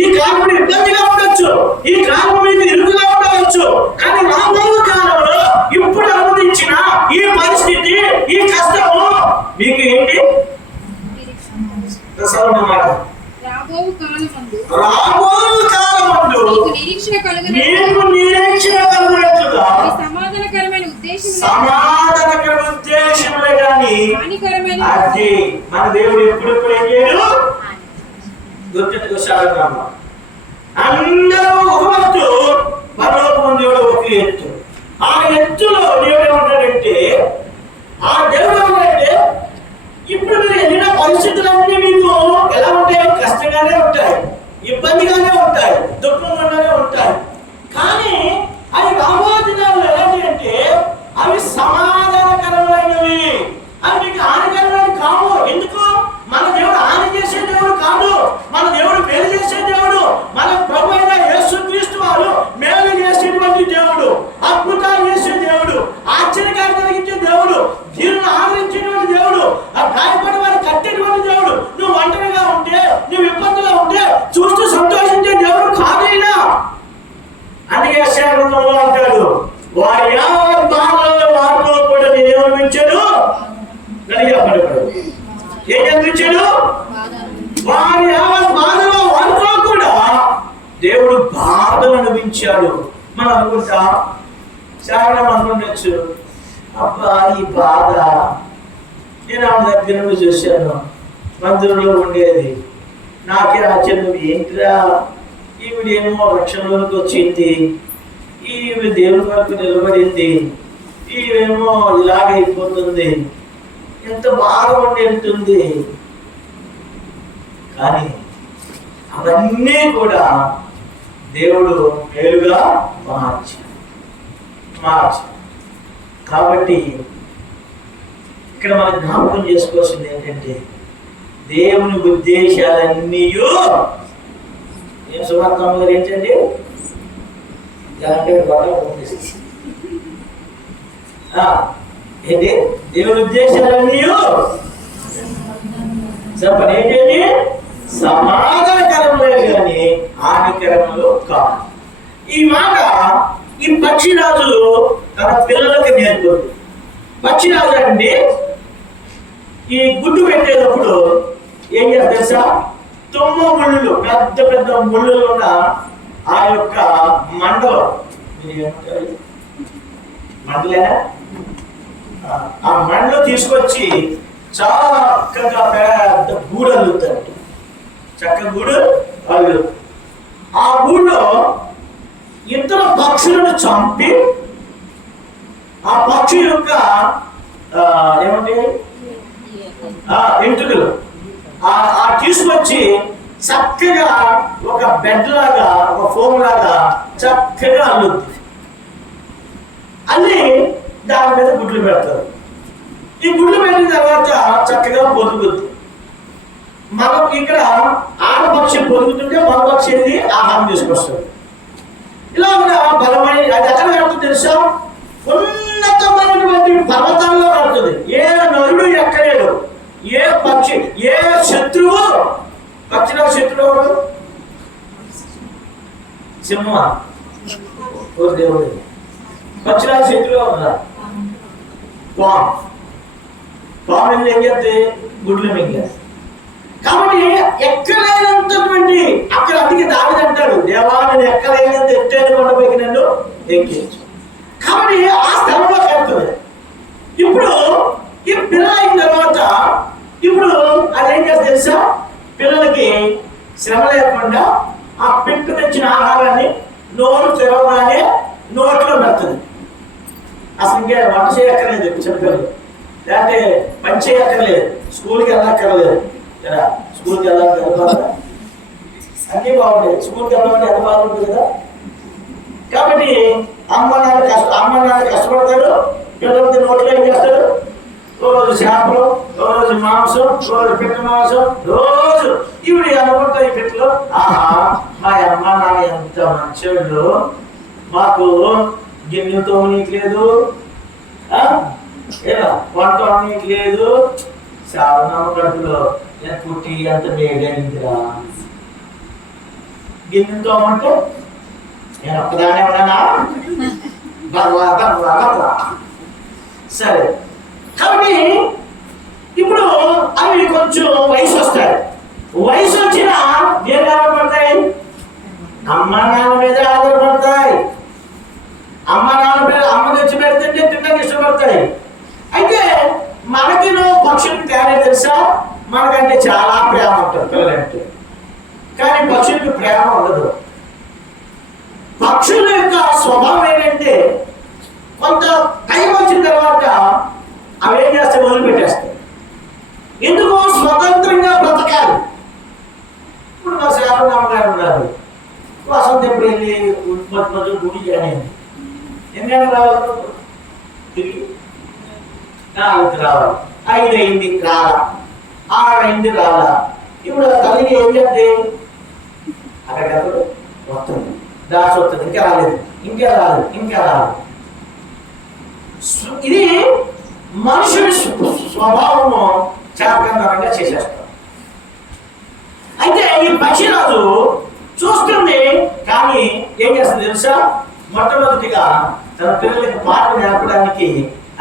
ఈ కాలం ఇబ్బందిగా ఉండొచ్చు, ఈ కాలం మీకు ఇరుకుగా ఉండవచ్చు. కానీ రాబో కాలంలో ఇప్పుడు అనుమతించిన ఈ పరిస్థితి, ఈ కష్టము మీకు ఏంటి? రాబో కాలమందు మీకు నిరీక్షణ కలుగునట్లుగా సమాధానకరమైన ఉద్దేశములే కానీ హానికరమైన అది మన దేవుడు ఎప్పుడు ఏం చేయడు. గుర్తెట్టుకోసాగుతాము. అందరూ ఒక భక్తు, పరలోకం దేవుడు ఒక ఎత్తు. ఆ ఎత్తులో దేవుడు ఏమంటాడంటే, ఆ దేవుడు ఏమంటాడంటే ఇప్పుడు మీరు ఎన్నో పరిస్థితులన్నీ మీకు ఎలా ఉంటాయి? కష్టంగానే ఉంటాయి, ఇబ్బందిగానే ఉంటాయి, దుఃఖంగానే ఉంటాయి. కానీ అవి రాబో దినాల్లో ఎలాంటి అంటే అవి సమాధానకరమైనవి, అవి మీకు హానికరమైనవి కావు. ఎందుకు? మన దేవుడు హాని చేసే దేవుడు కాదు, మన దేవుడు మేలు చేసే దేవుడు. మన ప్రభు అయిన యేసుక్రీస్తు వారు మేలు చేసేటువంటి దేవుడు, అద్భుతాలు చేసే దేవుడు, ఆశ్చర్యకార్యం కలిగించే దేవుడు, దీనిని ఆదరించేటువంటి దేవుడు, ఆ గాయపడి వారు కట్టేటువంటి దేవుడు. నువ్వు ఒంటరిగా ఉంటే, నువ్వు ఇబ్బందిగా ఉంటే చూస్తూ సంతోషించే దేవుడు కాదు ఈయన. అందుకే శాఖంలో అంటాడు, వారి బాధలో వారితో కూడా నేను ఏమనిపించాడు, ఏం అనిపించాడు? వారి బాధలో వారితో కూడా దేవుడు బాధలు అనిపించాడు. మనం అనుకుంటా, చాలా అనుకుంటచ్చు, అబ్బా ఈ బాధ నేను ఆమె దగ్గర నుండి చూశాను, మందిరంలో ఉండేది, నాకే ఆశ్చర్యం, ఏంటిరా ఈవిడేమో రక్షణలోకి వచ్చింది, ఈమె దేవుని వరకు నిలబడింది, ఈమెమో ఇలాగైపోతుంది, ఎంత బాగా ఉండి వెళ్తుంది. కానీ అవన్నీ కూడా దేవుడు మేలుగా మార్చాడు. కాబట్టి ఇక్కడ మనం జ్ఞాపకం చేసుకోవాల్సింది ఏంటంటే, దేవుని ఉద్దేశాలన్నీ ఏం సువార్త గారు ఏంటండి ఏంటి దేవుని ఉద్దేశాలన్నీ చెప్పండి ఏంటండి సమాధానకరములే కానీ హానికరములు కాదు. ఈ మాట ఈ పక్షిరాజు తన పిల్లలకి నేర్పుతుంది. పక్షిరాజు అండి ఈ గుడ్డు పెట్టేటప్పుడు ఏం చేస్తారు తెలుసా? తుమ్మ ముళ్ళు, పెద్ద పెద్ద ముళ్ళు ఉన్న ఆ యొక్క మండలం, మండలేనా, ఆ మండలు తీసుకొచ్చి చక్కగా పెద్ద గూడు అల్లుతారు. చక్క గూడు అల్లు. ఆ గూడులో ఇతర పక్షులను చంపి ఆ పక్షి యొక్క ఏమంటే ఎంట్రుకలు తీసుకొచ్చి చక్కగా ఒక బెడ్ లాగా, ఒక ఫోమ్ లాగా చక్కగా అల్లుద్ది. అల్లి దాని మీద గుడ్లు పెడతారు. ఈ గుడ్లు పెట్టిన తర్వాత చక్కగా పొదుగుద్ది. మనకు ఇక్కడ ఆడపక్షి పొదుగుతుంటే మగపక్షి వెళ్ళి ఆహారం తీసుకొస్తుంది. ఇలా కూడా బలమైన, అది ఎక్కడ కడుతుంది తెలుసా? ఉన్నతమైనటువంటి పర్వతాల్లో కడుతుంది. ఏ నరుడు ఎక్కలేడు, ఏ పక్షి, ఏ శత్రువు, పక్షిలో శత్రువు సింహ దేవుడు, పక్షిలో శత్రువు ఉన్నారు. పాము ఏం చేస్తే గుడ్లు మింగేది. కాబట్టి ఎక్కలేనంతటువంటి అక్కడ అతికి దావిది అంటాడు, దేవా నేను ఎక్కలేనంత ఎత్తైన కొండపైకి నన్ను ఎక్కించు. కాబట్టి ఆ స్థలంలో కడుతుంది. ఇప్పుడు ఈ పిల్ల అయిన తర్వాత ఇప్పుడు అదేం చేస్తే తెలుసా? పిల్లలకి శ్రమ లేకుండా ఆ పెట్టు తెచ్చిన ఆహారాన్ని నోరు తెరవగానే నోట్లో పెడుతుంది. అసలు ఇంకే వంట చేయక్కర్లేదు చిన్నపిల్లలు, లేకపోతే పని చేయక్కర్లేదు, స్కూల్కి వెళ్ళక్కర్లేదు. స్కూల్కి వెళ్ళాలి కదా, అన్నీ బాగుంటాయి. స్కూల్కి వెళ్ళాలంటే ఎంత బాగుంటుంది కదా. కాబట్టి అమ్మ నాన్న కష్టపడతాడు, పిల్లలకి నోట్లో ఏం చేస్తాడు? రోజు చేపలు, రోజు మాంసం, రోజు పిట్ట మాంసం, రోజు ఇవి అనుకుంటా. ఈ పిట్టలు ఆహా మా అమ్మ నాన్న ఎంత మంచోళ్ళు, మాకు గిన్నెతో నీకు లేదు, వంట నీకు లేదు, చాలా కడుపులో పుట్టి ఎంత వేగైందిరా. గిన్నెతో అంటే నేను ఒక్కదానే ఉన్నానా? సరే. కాబట్టి ఇప్పుడు అవి కొంచెం వయసు వస్తాయి. వయసు వచ్చిన దేని ఆధారపడతాయి? అమ్మ నాన్న మీద ఆధారపడతాయి. అమ్మ నాన్న మీద అమ్మ తెచ్చి పెడుతుంటే తినడానికి ఇష్టపడతాయి. అయితే మనకి పక్షులకు తేడా తెలుసా? మనకంటే చాలా ప్రేమ ఉంటుంది పిల్లలంటే, కానీ పక్షులకు ప్రేమ ఉండదు. పక్షుల యొక్క స్వభావం ఏంటంటే కొంత టైం వచ్చిన తర్వాత అవి ఏం చేస్తే వదిలిపెట్టేస్తాయి. ఎందుకు? స్వతంత్రంగా బ్రతకాలి. ఇప్పుడు మా శ్రావణ గారు ఉన్నారు, వసంత ఎప్పుడు వెళ్ళి మధ్య గుడి అనేది ఎన్ని రావాలి? తిరిగి 4 రావాలి, 5 అయింది రాలా, 6 అయింది రాలా. ఇప్పుడు తల్లికి ఏం చేస్తే అక్కడికి వస్తుంది, దాచి వస్తుంది, ఇంకా రాలేదు, ఇంకా రాలేదు, ఇంకా రాలేదు. ఇది మనుషుడి స్వభావము చాపకంగా చేసేస్తాం. అయితే ఈ పక్షిరాజు చూస్తుంది, కానీ ఏం చేస్తుంది తెలుసా? మొట్టమొదటిగా తన పిల్లలకి పాట నేర్పడానికి,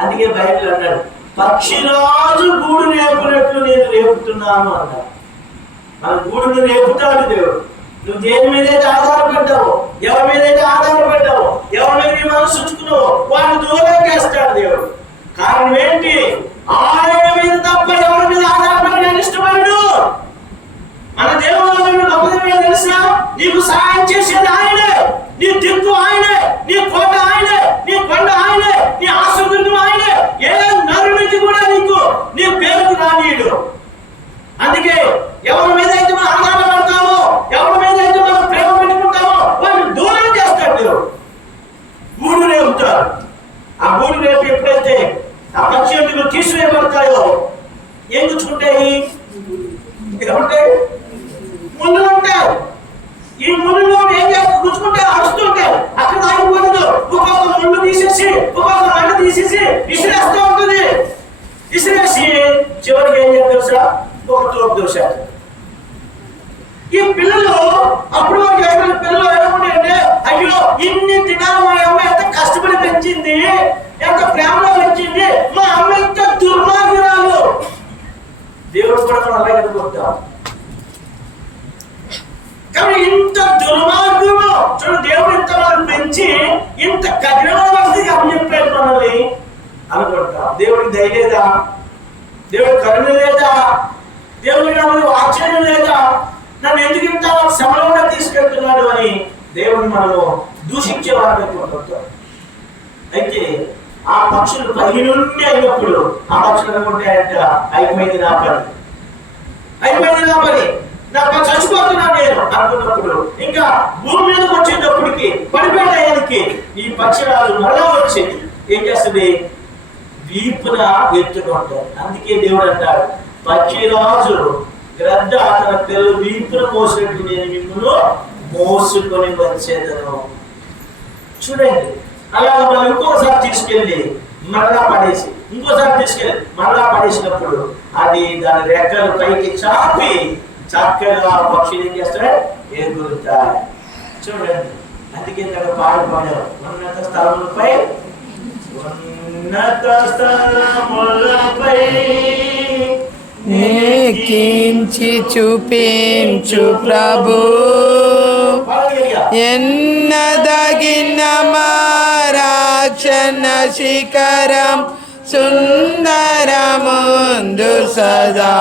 అందుకే బైబిల్ అన్నాడు పక్షిరాజు గూడు రేపునట్లు నేను రేపుతున్నాను అన్నాడు. మన గూడును రేపుతాడు దేవుడు. నువ్వు దేని మీదైతే ఆధారపడ్డావో, ఎవరి మీదైతే ఆధారపడ్డావో, ఎవరి మీద నీ మనసు ఉంచుకున్నావో వాడిని దూరం చేస్తాడు దేవుడు. కారణం ఏంటి? ఆయన మీద తప్ప ఎవరి మీద ఆధారపడడానికి ఇష్టపడు. మన దేవుడు గొప్పది తెలుసా? నీకు సహాయం చేసేది ఆయనే, నీ దిక్కు ఆయనే, నీ కోట ఆయనే, నీ కొండ ఆయనే, నీ ఆశ్రయం ఆయనే. ఏ నరునికి కూడా నీకు నీ పేరుకు రానీయుడు. అందుకే ఎవరి మీద అయితే మనం ఆధారపడతామో, ఎవరి మీద అయితే మనం ప్రేమ పెట్టుకుంటామో వాడిని దూరం చేస్తాడు దేవుడు. గూడు రేపుతాడు. ఆ గూడు రేపు ఎప్పుడైతే ఆ పక్షులు తీసివేయబడతాయో ఏం గుచ్చుకుంటాయి? ఏమంటాయి? ముళ్ళు ఉంటాయి. ఈ ముళ్ళు ఏం చేస్తారు, గుచ్చుకుంటే అరుస్తుంటాయి. అక్కడ ఆగిపోతుంది. ఒక్కొక్క ముళ్ళు తీసేసి ఒక్కొక్క మంట తీసేసి విసిరేస్తూ ఉంటుంది. విసిరేసి చివరికి ఏం చేస్తారు తెలుసా, ఒక తోపు దోశారు. ఈ పిల్లలు అప్పుడు పిల్లలు ఏమనుకుంటే, అయ్యో ఇన్ని దినాలు మా అమ్మ ఎంత కష్టపడి పెంచింది, ఎంత ప్రేమలో పెంచింది, మా అమ్మ ఎంత దుర్మార్గురాలు. దేవుడు కూడా మనం అలాగే అనుకుంటాం. కానీ ఇంత దుర్మార్గము చూడు, దేవుడు ఇంత మనం పెంచి ఇంత కఠినమైన అప్పచెప్పాడు మనల్ని అనుకుంటాం. దేవుడికి దయ లేదా, దేవుడి కరుణ లేదా, దేవుడికి నన్ను ఆశ్చర్యం లేదా, నన్ను ఎందుకు ఇంత శ్రమలో తీసుకెళ్తున్నాడు అని దేవుడిని మనము దూషించే వారిని అనుకుంటాం. అయితే ఆ పక్షులు పై నుండి అయినప్పుడు ఆ పక్షులు అనుకుంటాయంట, అయిపోయింది నా పని, అయిపోయింది నా పని, నాకు చచ్చిపోతున్నాను నేను అనుకున్నప్పుడు, ఇంకా భూమి మీదకి వచ్చేటప్పటికి పడిపోయేదానికి ఈ పక్షురాలు మరలా వచ్చి ఏం చేస్తుంది, వీపున ఎత్తుకుంటారు. అందుకే దేవుడు అంటాడు, పక్షిరాజు గ్రద్ద తన పిల్లలు వీపున మోసినట్టు నేను మిమ్మల్ని మోసుకొని వచ్చేదను. చూడండి, అలా మనం ఇంకోసారి తీసుకెళ్ళి మరలా పడేసి, ఇంకోసారి తీసుకెళ్ళి మరలా పడేసినప్పుడు అది దాని రెక్కలు పైకి చాపి చక్కగా పక్షులు ఏం చేస్తాయి, ఎగురుతాయి. చూడండి, అందుకే తన పాడుపడారు, ఉన్నత స్థలములపై, ఉన్నత స్థలములపై ఎక్కించి చూపించు ప్రభు, ఎన్నదగిన మారాక్షణ శిఖరం సుందరముందు సదా,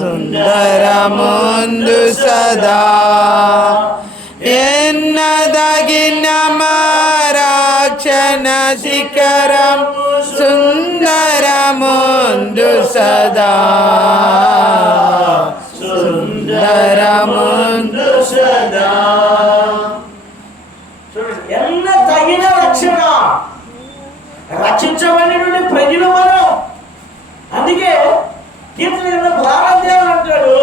సుందరముందు సదా, ఎన్నదగిన మారాక్షణ శిఖరం సుందరముందు సదా, సుందరముందు సదా. చూడండి, ఎంత తగిన రక్షణ, రక్షించబడినటువంటి ప్రజలు మనం. అందుకే కీర్తన ప్రారంభం అంటాడు,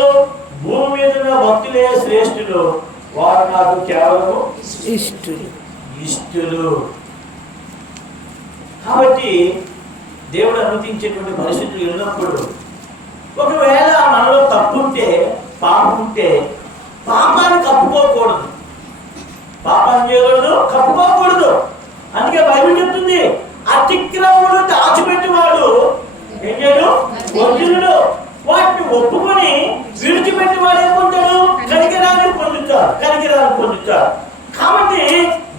భూమి మీద ఉన్న భక్తులే శ్రేష్ఠులు, వారు నాకు కేవలం ఇష్టులు. కాబట్టి దేవుడు అనుమతించేటువంటి పరిస్థితులు ఉన్నప్పుడు, ఒకవేళ మనలో తప్పు ఉంటే, పాపం ఉంటే, పాపాన్ని కప్పుకోకూడదు, పాపాన్ని చేయకూడదు, కప్పుకోకూడదు. అందుకే బైబిల్ చెప్తుంది, అతిక్రమములు దాచిపెట్టేవాడు ఏం చేయడు, వర్ధిల్లుడు. వాటిని ఒప్పుకొని విడిచిపెట్టేవాడు ఏమంటాడు, కనికరాన్ని పొందుతాడు, కనికరాన్ని పొందుతాడు. కాబట్టి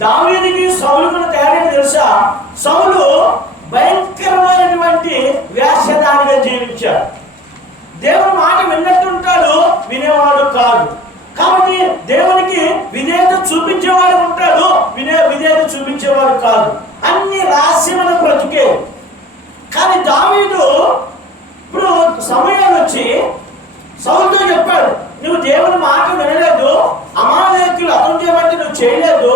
దావీదుకి సౌలుకు తేడా తెలుసా, సౌలు భయంకరమైనటువంటి వేషధారిగా జీవించాడు. దేవుని మాట విన్నట్టుంటాడు, వినేవాడు కాదు. కాబట్టి దేవునికి విధేయత చూపించేవాడు ఉంటాడు, విధేయత చూపించేవాడు కాదు. అన్ని రహస్యమైన బ్రతుకే. కానీ దావీదు ఇప్పుడు సమయాలు వచ్చి సౌలుతో చెప్పాడు, నువ్వు దేవుని మాట వినలేదు, అమాలేకులు అతం చేయమంటే నువ్వు చేయలేదు,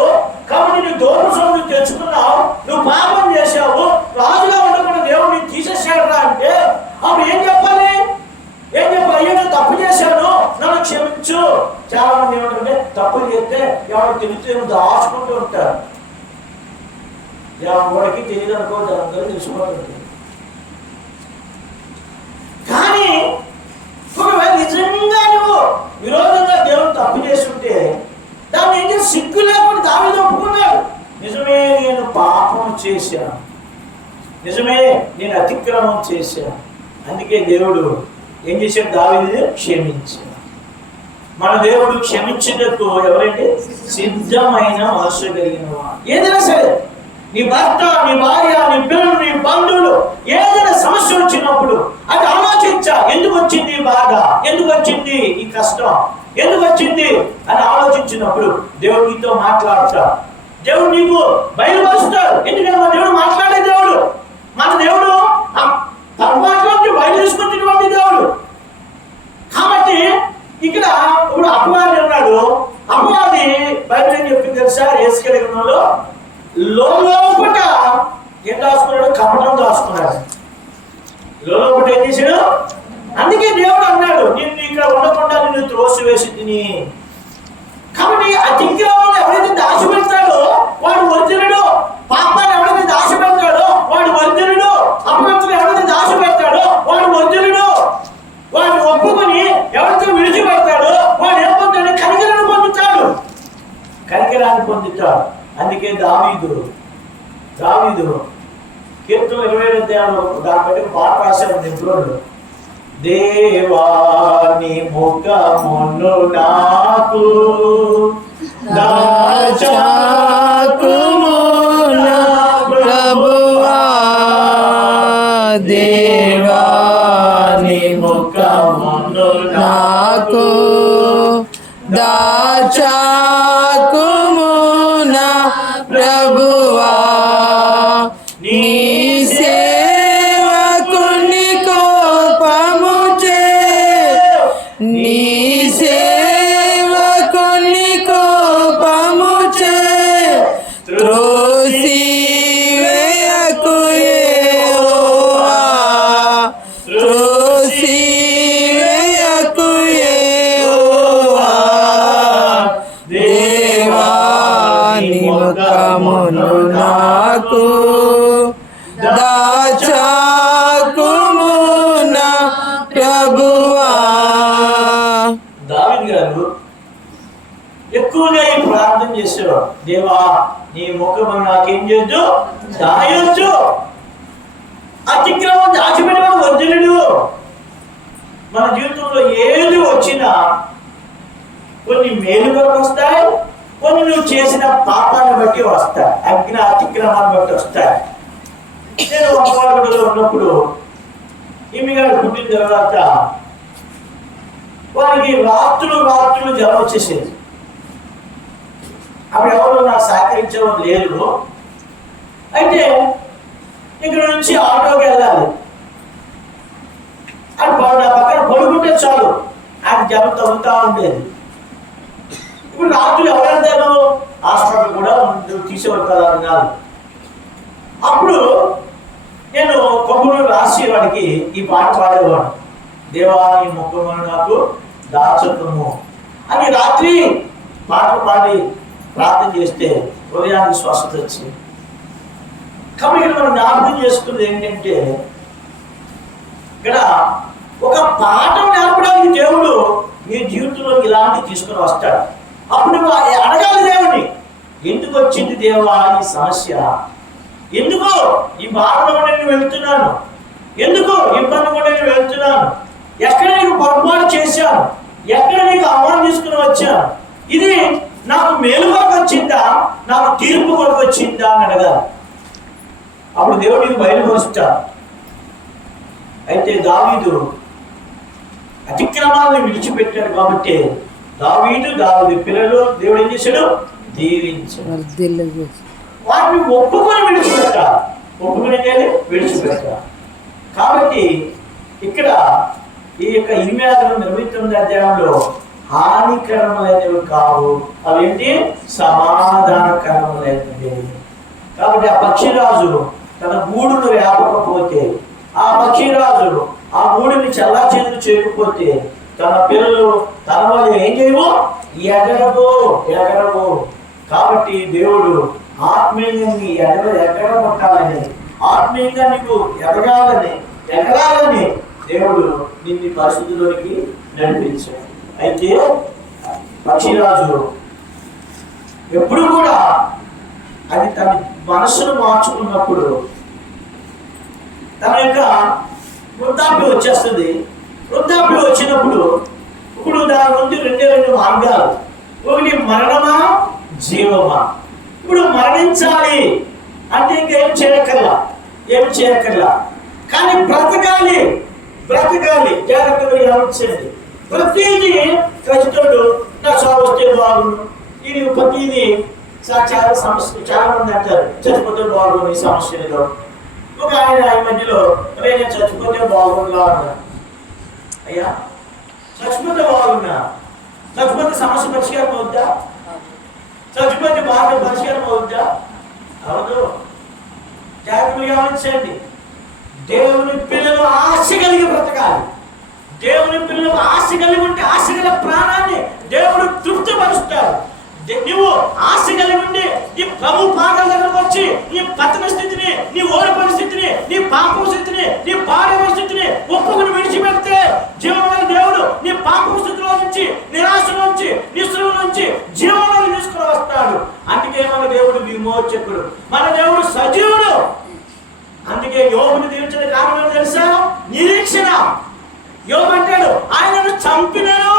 కాబట్టి నువ్వు దూరం సౌలు తెచ్చుకున్నావు, నువ్వు పాపం చేశావు, రాజుగా ఉండకుండా దేవుడిని తీసేసాడు రా అంటే, అప్పుడు ఏం చెప్పాలి, ఏం చెప్పాలి, అయ్యో నేను తప్పు చేశాను, నన్ను క్షమించు. చాలా మంది ఏమంటారంటే, తప్పులు చేస్తే ఎవరు తిరిగితే దాచుకుంటూ ఉంటారు. ఎవరికి తెలియదు అనుకో, అందరూ తెలిసిపోతుంది. కానీ ఒకవేళ నిజంగా నువ్వు విరోధంగా దేవుడు తప్పు చేస్తుంటే దాన్ని ఏం చేసి సిగ్గు లేకుండా దావీదు ఒప్పుకున్నాడు, నిజమే నేను పాపం చేశాను, నిజమే నేను అతిక్రమం చేశాను. అందుకే దేవుడు ఏం చేశాడు, దావీదుని క్షమించాడు. మన దేవుడు క్షమించేటట్టు ఎవరంటే సిద్ధమైన మనసు కలిగిన వాడు. ఏదైనా సరే, నీ భర్త, నీ భార్య, నీ పిల్లలు, నీ బంధువులు ఏదైనా సమస్య వచ్చినప్పుడు అది ఆలోచించా, ఎందుకు వచ్చింది ఈ బాధ, ఎందుకు వచ్చింది ఈ కష్టం, ఎందుకు వచ్చింది అని ఆలోచించినప్పుడు దేవుడు నీతో మాట్లాడతాడు, దేవుడు నీకు బయలుపరుస్తాడు. ఎందుకంటే మన దేవుడు మాట్లాడే దేవుడు, మన దేవుడు పరమాత్మకి బయలు తీసుకొచ్చినటువంటి దేవుడు. కాబట్టి ఇక్కడ ఇప్పుడు అపవాది ఉన్నాడు, అపవాది బైబిల్ ఏం చెప్పింది తెలుసా, యేసుకేలు గ్రంథంలో లోపట ఏం దాచుకున్నాడు, కపటం దాచుకున్నాడు. లోపట ఏం చేశాడు, అందుకే దేవుడు అన్నాడు, నిన్ను ఇక్కడ ఉండకుండా నిన్ను త్రోసివేసి తిని. కాబట్టి అతిక్రమాన్ని ఎవరైతే దాచిపెడతాడో వాడు వర్జనుడు, పాపాన్ని ఎవరైతే దాచిపెడతాడో వాడు వర్జనుడు, అపవిత్రులు ఎవరైతే దాచిపెడతాడో వాడు వర్జనుడు. వాడిని ఒప్పుకొని ఎవరితో విడిచిపెడతాడో వాడు ఏం పొందుతాడు? కనికరాన్ని పొందుతాడు, కనికరాన్ని పొందుతాడు. అందుకే దావీదు కీర్తన 27 అధ్యాయంలో దాన్ని బట్టి పాట రాశారు నిపుణులు. దేవాని ముఖమును నాకు దాచాకుము నా ప్రభువా, దేవాని ముఖమును నాకు దాచాకుము నా ప్రభువా, నీ సేవకుని కోపము చే, నీ సేవకుని కోపము చే త్రోసి వేయకు యెహోవా, త్రోసి వేయకు యెహోవా, దేవాని ముఖమును నాకు దాచాకుము నా ప్రభువా. దావీదు గారు ఎక్కువగా ఈ ప్రార్థన చేసేవాడు, దేవా నీ ముఖము నాకేం చేయొద్దు, దాయొచ్చు. అతిక్రమం దాచిపెట్టేవాడు వర్జనుడు. మన జీవితంలో ఏది వచ్చినా కొన్ని మేలుగా వస్తాయి, కొన్ని నువ్వు చేసిన పాపాన్ని బట్టి వస్తాయి, అతిక్రమాన్ని బట్టి వస్తాయి. నేను అమ్మవారిలో ఉన్నప్పుడు ఈమె గారు పుట్టిన తర్వాత వారికి రాత్రులు జ్వరం వచ్చేసేది. అప్పుడు ఎవరు నాకు సహకరించేవారు లేరు. అయితే ఇక్కడ నుంచి ఆటోకి వెళ్ళాలి, అది నా పక్కన పడుకుంటే చాలు నాకు జ్వరం తగ్గుతూ ఉండేది. ఇప్పుడు రాత్రులు ఎవరంటారు, హాస్పిటల్ కూడా తీసేవారు కదా అన్నారు. అప్పుడు నేను కొబ్బరి రాసి వాడికి ఈ పాట పాడేవాడు, దేవాని ముఖమును నాకు దాచకము అని రాత్రి పాటలు పాడి ప్రార్థన చేస్తే హృదయానికి స్వస్థత వచ్చింది. కాబట్టి ఇక్కడ మనం జ్ఞాపకం చేసుకున్నది ఏంటంటే, ఇక్కడ ఒక పాఠం నేర్పడానికి దేవుడు మీ జీవితంలో ఇలాంటి తీసుకుని వస్తాడు. అప్పుడు అడగాలి దేవుడిని, ఎందుకు వచ్చింది దేవా ఈ సమస్య, ఎందుకు ఈ బాధలో నేను వెళ్తున్నాను, ఎందుకు ఇబ్బంది కూడా నేను వెళ్తున్నాను, ఎక్కడ నీకు పొరపాటు చేశాను, ఎక్కడ నీకు అవమానం తీసుకుని వచ్చాను, ఇది నాకు మేలు కొరకు వచ్చిందా, నాకు తీర్పు కొరకు వచ్చిందా అని అడగాలి. అప్పుడు దేవుడు నీకు బయలుపరుస్తాడు. అయితే దావీదు అతిక్రమాలను విడిచిపెట్టాడు కాబట్టి దావీదు పిల్లలు దేవుడు ఏం చేశాడు, దీవించాడు. వాటిని ఒప్పుకొని విడిచిపెట్టాలి, విడిచిపెట్టాలి. కాబట్టి ఇక్కడ ఈ యొక్క 29 అధ్యాయంలో హానికరములైనవి కావు, అవేంటి సమాధానకరములైనవి. కాబట్టి ఆ పక్షిరాజు తన గూడును వేపకపోతే, ఆ పక్షిరాజు ఆ గూడుని చల్లాచెదురు చేయకపోతే తన పిల్లలు తన వాళ్ళు ఏం చేయవు, ఎగరవు. కాబట్టి దేవుడు ఆత్మీయంగా నీ ఎగరగొట్టాలని, ఆత్మీయంగా నీకు ఎగరాలని దేవుడు నిన్ను పరిస్థితిలోనికి నడిపించాడు. అయితే పక్షిరాజు ఎప్పుడు కూడా అది తన మనస్సును మార్చుకున్నప్పుడు తన యొక్క వృద్ధాప్యం వచ్చేస్తుంది. వృద్ధాప్యం వచ్చినప్పుడు ఇప్పుడు దాని నుండి 2 మార్గాలు, ఒకటి మరణమా జీవమా. ఇప్పుడు మరణించాలి అంటే ఇంకేం చేయక్కర్లా, కానీ బ్రతకాలి. జాగ్రత్తగా గమనించండి. ప్రతిదీ ఖచ్చితంగా నా చావు వస్తే బాగుండు, ఇది ప్రతిదీ చాలా సమస్య. చాలా మంది అంటారు చచ్చిపోతే బాగుండు ఈ సమస్యలో. ఒక ఆయన ఈ మధ్యలో నేను చచ్చిపోతే బాగుండా అన్నారు. అయ్యా చచ్చిపోతే బాగున్నా, చచ్చిపోతే సమస్య పరిష్కారం అవుద్దా, చచ్చిపోతే బాధ పరిష్కారం అవుద్దా? అవదు. జాగ్రత్తగా గమనించండి. దేవుని పిల్లలు ఆశ కలిగి బ్రతకాలి, దేవుని పిల్లలు ఆశ కలిగి ఉంటే ఆశ గల ప్రాణాన్ని దేవుడు తృప్తిపరుస్తాడు. నువ్వు ఆశ కలిగి ఉండి నీ ప్రభు పాదాల దగ్గరకు వచ్చి నీ పతన స్థితిని, నీ ఓడిపోయిన స్థితిని, నీ పాపం స్థితిని, నీ పాడైన స్థితిని ఒప్పుకుని విడిచిపెడితే జీవమైన దేవుడు నీ పాపం స్థితిలో నుంచి, నిరాశ నుంచి, నిస్సృహ నుంచి జీవంలో తీసుకుని వస్తాడు. అందుకే మన దేవుడు విమోచకుడు, మన దేవుడు సజీవుడు. అందుకే యోబుని దీవించిన కారణం తెలుసా? నిరీక్షణ. యోబు అంటాడు, ఆయనను చంపినను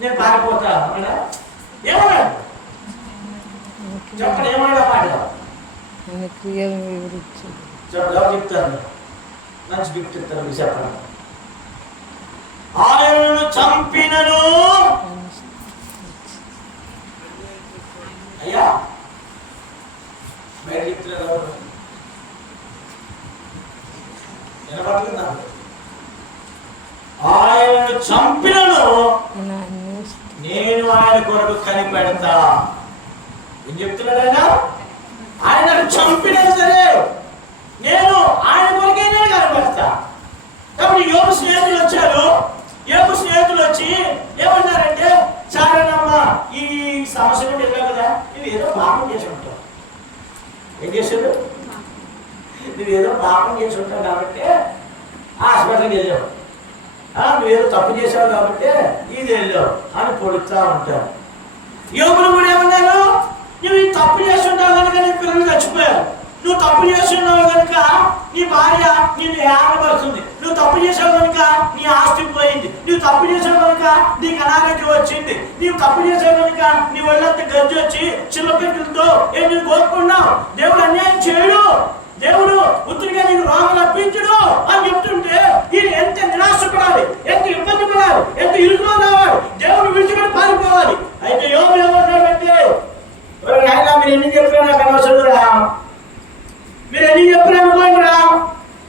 నేను పారిపోతా అన్నాడా? ఏమన్నాడు చెప్పండి, ఏమన్నాడు ఆ మాట? ఎవరు చెప్తారు? మంచి గిఫ్ట్ ఇస్తారు మీరు చెప్పండి. ఆయనను చంపినను. అయ్యా బయట చెప్తున్నారు, వినపడుతుందా? ఆయనను చంపినను నేను ఆయన కొరకు కనిపెడతా. ఏం చెప్తున్నాడు ఆయన? ఆయనను చంపినా సరే నేను ఆయన కొరకే నేను కనిపెడతా. కాబట్టి యోబు స్నేహితులు వచ్చారు. యోబు స్నేహితులు వచ్చి ఏమన్నారంటే, చారణమ్మ ఈ సమస్య నుండి వెళ్ళావు కదా, నువ్వు ఏదో పాపం చేసి ఉంటావు. ఏం చేశాడు? నువ్వు ఏదో పాపం చేసి ఉంటావు కాబట్టి హాస్పిటల్కి వెళ్ళావు. నువ్వేదో తప్పు చేసావు కాబట్టి ఇది వెళ్ళావు అని పొడుస్తూ ఉంటారు. యోగులు కూడా ఏమన్నారు? నువ్వు తప్పు చేస్తుంటావు కనుక నీ పిల్లలు చచ్చిపోయారు. నువ్వు తప్పు చేస్తున్నావు కనుక నీ భార్య నిన్ను ఏమపడుతుంది. నువ్వు తప్పు చేసావు కనుక నీ ఆస్తి పోయింది. నువ్వు తప్పు చేసావు కనుక నీకు అనారోగ్యం వచ్చింది. నీవు తప్పు చేసావు కనుక నీ ఒళ్ళంతా గజ్జి వచ్చి చిల్లపెట్టులతో నువ్వు కోరుకున్నావు. దేవుడు అన్యాయం చేయడు. దేవుడు ఉత్తిగా నీకు రోగం రప్పించడు అని చెప్తుంటే ఈయన ఎంత నిరాశపడాలి, ఎంత ఇబ్బంది పడాలి, ఎంత ఇరుకులో రావాలి, దేవుడు విడిచిపెట్టి పారిపోవాలి. అయితే యోబు ఏమన్నాడంటే, ఆయన మీరు ఎన్ని చెప్పినా నాకు అనవసరంరా, మీరు ఎన్ని చెప్పినా అనుకోండిరా,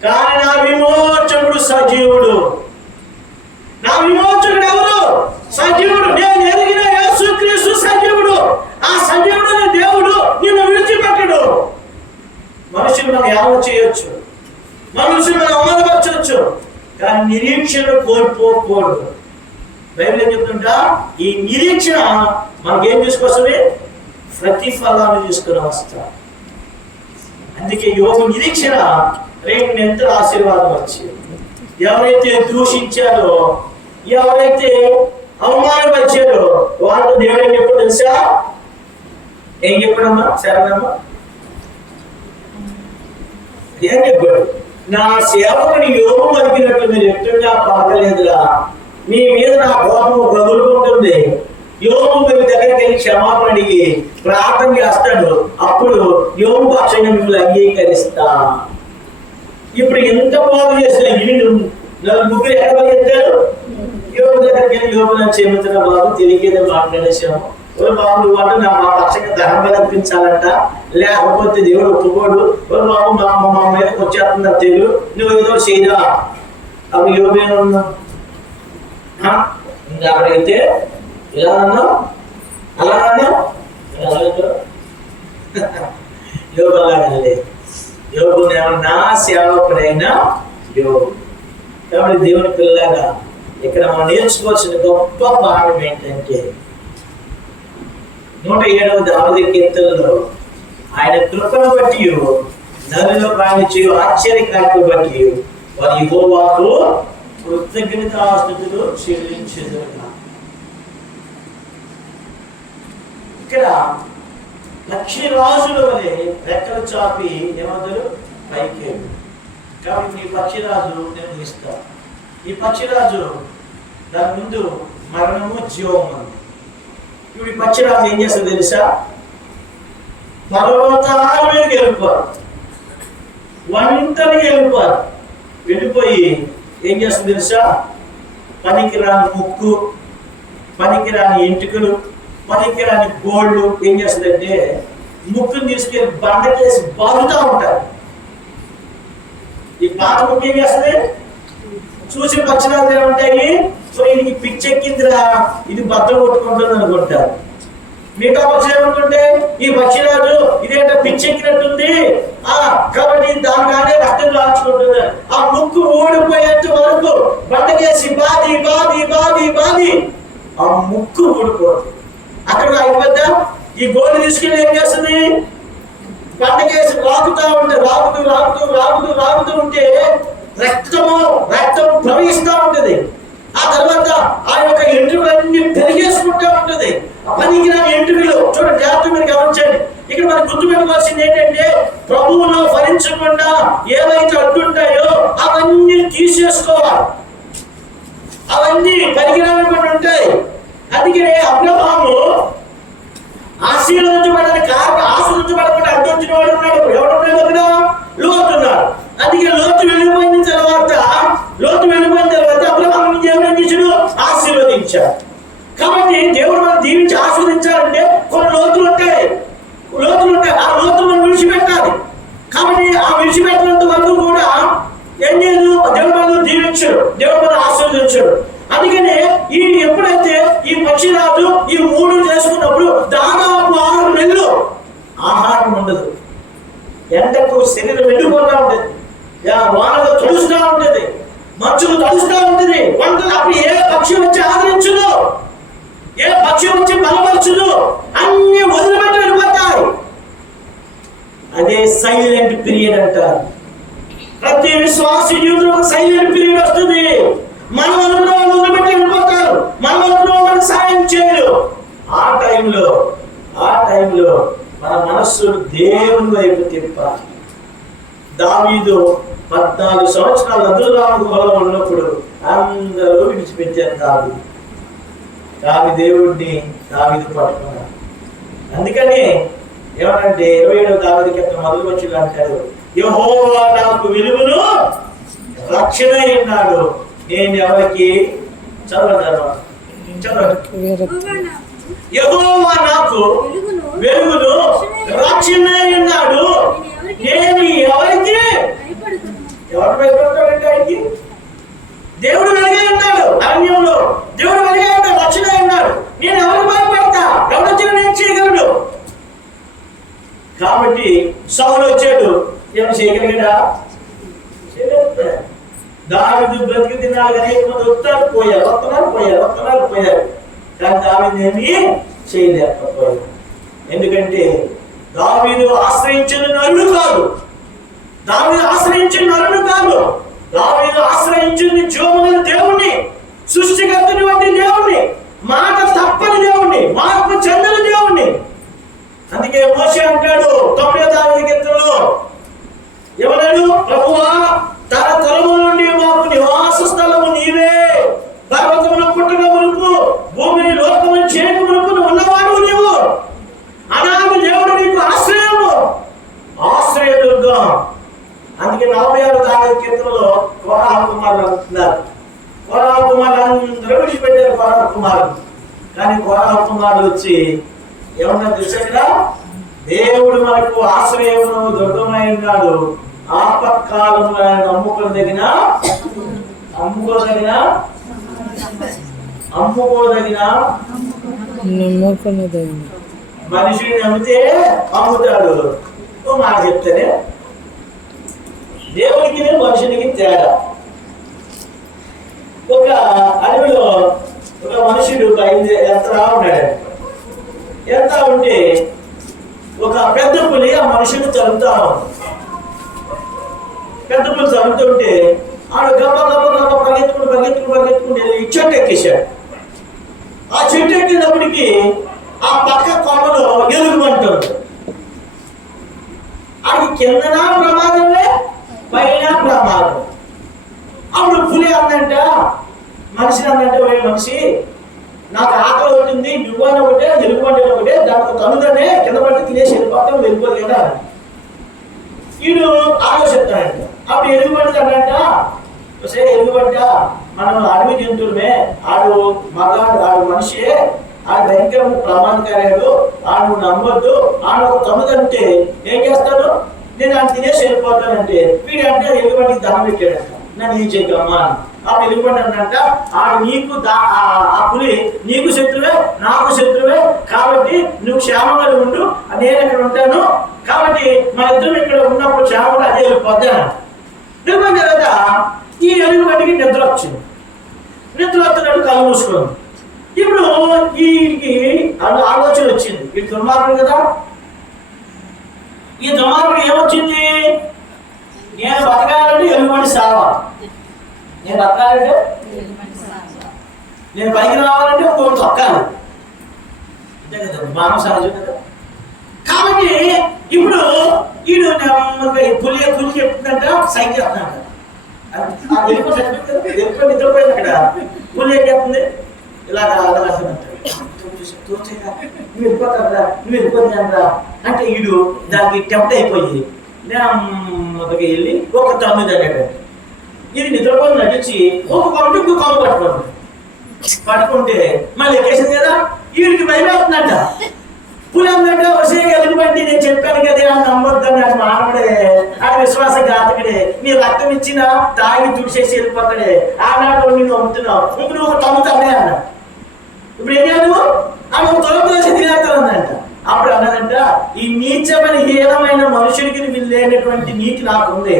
కానీ నా విమోచకుడు సజీవుడు. నా విమోచకుడు ఎవరు? సజీవుడు. నేను ఎరిగిన యేసుక్రీస్తు సజీవుడు. ఆ సజీవుడు దేవుడు నిన్ను విడిచిపెట్టడు. మనుషులు మనం ఏమో చేయొచ్చు, మనుషులు మనం అవమానపరచవచ్చు, కానీ నిరీక్షణ కోల్పోకూడదు. బైబిల్ ఏం చెప్తుంటా? ఈ నిరీక్షణ మనకేం తీసుకొస్తుంది? ప్రతిఫలాన్ని తీసుకుని వస్తా. అందుకే యోబు నిరీక్షణ రేపు ఎంత ఆశీర్వాదం వచ్చింది. ఎవరైతే దూషించారో, ఎవరైతే అవమానపరిచారో వాళ్ళు దేవుడు ఏం చెప్పాడు తెలుసా? ఏం చెప్పడమ్మా? శరణమ్మా ఏం చెప్పాడు? నా సేవకుని యోబు పలికినట్టు మీరు ఎట్టుగా పలకలేదురా, మీ మీద నా కోపము రగులుకుంటుంది. యోబు మీ దగ్గరికి వెళ్ళి క్షమాపణ అడిగి ప్రార్థన చేస్తాడు. అప్పుడు యోబు పక్షంగా మిమ్మల్ని అంగీకరిస్తా. ఇప్పుడు ఎంత బాగు చేసిన వీళ్ళు ముగ్గురు ఎక్కడ పరిగెత్తారు? యోబు దగ్గరికి వెళ్ళి యోబు నన్ను చెబుతున్న బాబు తెలియదు మాట్లాడేసాము. బాబు నువ్వు అంటే నా మా పక్షంగా ధర్మం కల్పించాలంట, లేకపోతే దేవుడు ఒప్పుకోడు. బాబు మా మీదకి వచ్చేస్తుందా తెలుగు, నువ్వు ఏదో చేయదా? అప్పుడు యోబు ఏమన్నా ఇంకా అక్కడికైతే ఇలా అన్నావు, అలా అన్నావు. యోబు అలాగలే. యోబు నా సేవకుడైనా యోబు. కాబట్టి దేవుని పిల్లలాగా ఇక్కడ మనం నేర్చుకోవాల్సిన గొప్ప భాగం ఏంటంటే 107వ దావీదు కీర్తనలో ఆయన కృపను బట్టి నదిలో ప్రయాణించి ఆశ్చర్యకార్యాలను బట్టి వారి యెహోవాకు కృతజ్ఞతాస్తుతులు చెల్లించెదరు. ఇక్కడ పక్షిరాజుల వలె రెక్కలు చాపి ఏమంటారు? పైకి. కాబట్టి ఈ పక్షిరాజు నేను ఇస్తాను. ఈ పక్షిరాజు దాని ముందు మరణము జీవం ఉంది. ఇప్పుడు ఈ పక్షిరాజు ఏం చేస్తుంది తెలుసా? పర్వతాల మీదకి వెళ్ళిపోరు, వంటకి వెళ్ళిపోరు. వెళ్ళిపోయి ఏం చేస్తుంది తెలుసా? పనికిరాని ముక్కు, పనికిరాని ఎంటుకలు, పనికిరాని గోళ్ళు ఏం చేస్తుందంటే ముక్కును తీసుకెళ్ళి బండకేసి బాగుతూ ఉంటారు. ఈ పాత ముక్కు ఏం చేస్తుంది? చూసి పక్షురాలు ఏమంటాయి? సో ఇది పిచ్చెక్కిందిరా, ఇది బద్దలు కొట్టుకుంటుంది అనుకుంటారు. మిగతా పక్షులు ఏమనుకుంటే ఈ పక్షిరాజు ఇదేంటో పిచ్చెక్కినట్టుంది, కాబట్టి దాని కానీ రక్తం రాల్చుకుంటుంది. ఆ ముక్కు ఊడిపోయేంత వరకు బండకేసి బాది బాది బాది బాది ఆ ముక్కు ఊడిపోతుంది. అక్కడ అయిపోద్దా? ఈ గోడు తీసుకెళ్ళి ఏం చేస్తుంది? బండకేసి రాకుతూ ఉంటే రాకుతూ ఉంటే రక్తం ప్రవహిస్తూ ఉంటుంది. ఆ తర్వాత ఆ యొక్క ఎంట్రుకలన్నీ పెరిగేసుకుంటూ ఉంటుంది. ఆ పనికిరాని ఎంట్రుకలు చూడండి, జాగ్రత్త మీరు గమనించండి. ఇక్కడ మనకు గుర్తుపెట్టుకోవాల్సింది ఏంటంటే, ప్రభువులో ఫలించకుండా ఏవైతే అడ్డుంటాయో అవన్నీ తీసేసుకోవాలి. అవన్నీ పనికిరానికుండా ఉంటాయి. అందుకనే అబ్రహాము ఆశీర్వదించబడడానికి ఆశీర్వదించబడకుండా అడ్డు వచ్చిన వాడు ఉన్నాడు. ఎవడున్నాడు అక్కడ? లోతు ఉన్నాడు. అందుకే లోతు వెళ్ళిపోయిన తర్వాత అబ్రహాము దేవుడు చేశాడు, ఆశీర్వదించాడు. కాబట్టి దేవుడు మనం దీవించి ఆశీర్వదించాలంటే కొన్ని లోతులు ఉంటాయి. ఆ లోతులు మనం విడిచిపెట్టాలి. కాబట్టి ఆ విడిచిపెట్టినంత వరకు కూడా ఏం చేయదు, దేవుడు మనం దీవించాడు, దేవుడు మనం ఆశీర్వదించాడు. అందుకనే ఎప్పుడైతే ఈ పక్షిరాజు ఈ 3 చేసుకున్నప్పుడు దాదాపు 6 నెలలు ఆహారం ఉండదు. ఎండకు శరీరం ఎండిపోతూ ఉంటుంది, వానలు తడుస్తూ ఉంటుంది, మంచులు తడుస్తూ ఉంటుంది. అప్పుడు ఏ పక్షి వచ్చి ఆదరించదు, ఏ పక్షి వచ్చి బలపరచదు, అన్ని వదిలిపెట్టి వెళ్ళిపోతాయి. అదే సైలెంట్ పీరియడ్ అంటారు. ప్రతి విశ్వాస జీవితంలో సైలెంట్ పీరియడ్ వస్తుంది. మనం అనుకున్న వాళ్ళు వదిలిపెట్టి వెళ్ళిపోతారు, మనం అనుకున్న వాళ్ళకి సాయం చేయరు. ఆ టైంలో మన మనస్సు దేవుని వైపు తిప్పాలి. దావీదు 14 సంవత్సరాలు అదురాము గుహలో ఉన్నప్పుడు అందరూ విడిచిపెట్టారు. దావీదు పట్టుకున్నాడు. అందుకని ఏమనంటే 27వ దావీదు కీర్తన మొదలు వచ్చి అంటారు, యెహోవా నాకు వెలుగును రక్షణ అన్నాడు, నేను ఎవరికి చదవగలను? యెహోవా నాకు వెలుగును రక్షణ అన్నాడు, నేను ఎవరికి భయపడతాడంటే ఆయనకి దేవుడు వెలిగే ఉన్నాడు. అరణ్యంలో దేవుడు వెలిగే ఉన్నాడు, రక్షణ ఉన్నాడు. నేను ఎవరికి భయపడతా? ఎవరొచ్చినా నేను చేయగలడు. కాబట్టి సౌలు వచ్చాడు, ఏమైనా చేయగలిగాడా? దావీదు బ్రతికి తిన్నాడు కానీ వస్తున్నారు పోయారు. కానీ దావీదు ఏమీ చేయలేకపోయాడు. ఎందుకంటే దావీదు ఆశ్రయించిన నరుడు కాదు, దావీదు ఆశ్రయించింది జీవముగల దేవుణ్ణి, సృష్టికర్తని వంటి దేవుణ్ణి, మాట తప్పని దేవుణ్ణి, మార్పు చెందని దేవుణ్ణి. అందుకే మోషే అంటాడు 9వ దావీదు కీర్తనలో, ఎవరడు? ప్రభువా, తరతరముల నుండి మాకు నివాస స్థలము నీవే, పర్వతమున పుట్టక మునుపు భూమిని లోకమును చేయక మునుపు ఉన్నవాడు నీవు, అనాది దేవుడు నీకు ఆశ్రయదుర్గం. అందుకే 46వ దావీదు కీర్తనలో కోరహ కుమారులు అంటున్నారు. కోరహ కుమారులు అందరూ విడిచిపెట్టారు కోరహ కుమారులు. కానీ కోరహ కుమారులు వచ్చి ఏమన్నా తెలుసా, దేవుడు మనకు ఆశ్రయమును దుర్గమై ఉన్నాడు, ఆపత్కాలంలో ఆయన నమ్ముకోదగిన మనిషిని నమ్మితే అమ్ముతాడు. ఓ మాట చెప్తానే, దేవుడికి మనుషునికి తేడా. ఒక అడవిలో ఒక మనుషుడు ఎంత ఉంటే ఒక పెద్ద పులి ఆ మనుషుని తరుముతుంటే ఆడు గబ్బ పరిగెత్తుకుంటూ వెళ్ళి చెట్టు ఎక్కేశాడు. ఆ చెట్టు ఎక్కినప్పటికీ ఆ పక్క కొమ్మలో ఎలుగుమంటుంది. ఆడికి కిందన ప్రమాదమే, పైన ప్రమాదం. అప్పుడు పులి అందంట మనిషి నాకు ఆకలి అవుతుంది, నువ్వని ఒకటే ఎలుగుబంటి ఒకటే, దాంట్లో తనుదనే కింద పట్టి తినేసి వెళ్ళిపోతాం, వెళ్ళిపోదు కదా. వీడు ఆలోచిస్తాడంట. అప్పుడు ఎలుగుబంటి అన్నంట, ఎలుగుబంట మనం అడవి జంతువులమే, ఆడు మనిషి, ఆడు భయంకరము ప్రమాదకార్యాలు, ఆడు నమ్మొద్దు, ఆడు ఒక తనుదంటే ఏం చేస్తాడు, నేను ఆయన తినేసి వెళ్ళిపోతానంటే వీడు అంటే ఎలుగుబంటికి దండం పెట్టాడంట, నన్ను ఏం చేయగలమ్మా. అప్పుడు ఎలుగుబంటి అన్నంట, ఆడు నీకు ఆ పులి నీకు శత్రువే, నాకు శత్రువే, కాబట్టి నువ్వు క్షేమంగా ఉండు, నేను ఇక్కడ ఉంటాను, కాబట్టి మన ఇద్దరం ఇక్కడ ఉన్నప్పుడు క్షేమంగా అదే వెళ్ళిపోతాను. వెళ్ళిపోయిన తర్వాత ఈ ఎలుగుబంటికి నిద్ర వచ్చింది. నిద్రపోతున్నాడు, కళ్ళు మూసుకున్నాడు. ఇప్పుడు ఈ ఆలోచన వచ్చింది, ఈ దుర్మార్గుడు కదా. ఈ దుర్మార్గుడు ఏమొచ్చింది? నేను బతకాలంటే ఎలుగుబంటి సావాలి, నేను బతకాలంటే నేను పైకి రావాలంటే ఇంకోటి తొక్కాలి, అంతే కదా, మానవ సహజం కదా. కాబట్టి ఇప్పుడు వీడు పులి చెప్తుందంట, సైన్ చేస్తున్నాడు. నిద్రపోయింది అక్కడ. పులి ఏం చెప్తుంది? ఇలాగా నువ్వు వెళ్ళిపోతారా, నువ్వు వెళ్ళిపోతుందా అంటే వీడు దానికి టెంప్ట్ అయిపోయి నెమ్మదికి వెళ్ళి ఒక తొమ్మిది అన్నాడు. ఇది నిద్రపోయి నటించి ఒక కొమ్మ ఇంకో కొమ్మ పట్టుకుంటే మళ్ళీ ఎక్కేసింది కదా. వీడికి భయమవుతుందంట. పులి అన్నట్టు వచ్చే ఎలుగుబంటి, నేను చెప్పాను కదా అని నమ్మొద్దని అది మానవుడే, అది విశ్వాసఘాతకుడే, నీ రక్తం ఇచ్చినా తాగి తుడిచేసి వెళ్ళిపోతాడే, ఆనాడు నేను అమ్ముతున్నావు, ఇప్పుడు నువ్వు తమ్ముతానే అన్నా. ఇప్పుడు ఏం చేయాలి? ఆమె తొలగేసి తినేస్తానంట. అప్పుడు అన్నదంట, ఈ నీచమైన హీనమైన మనుషుడికి లేనటువంటి నీతి నాకు ఉంది,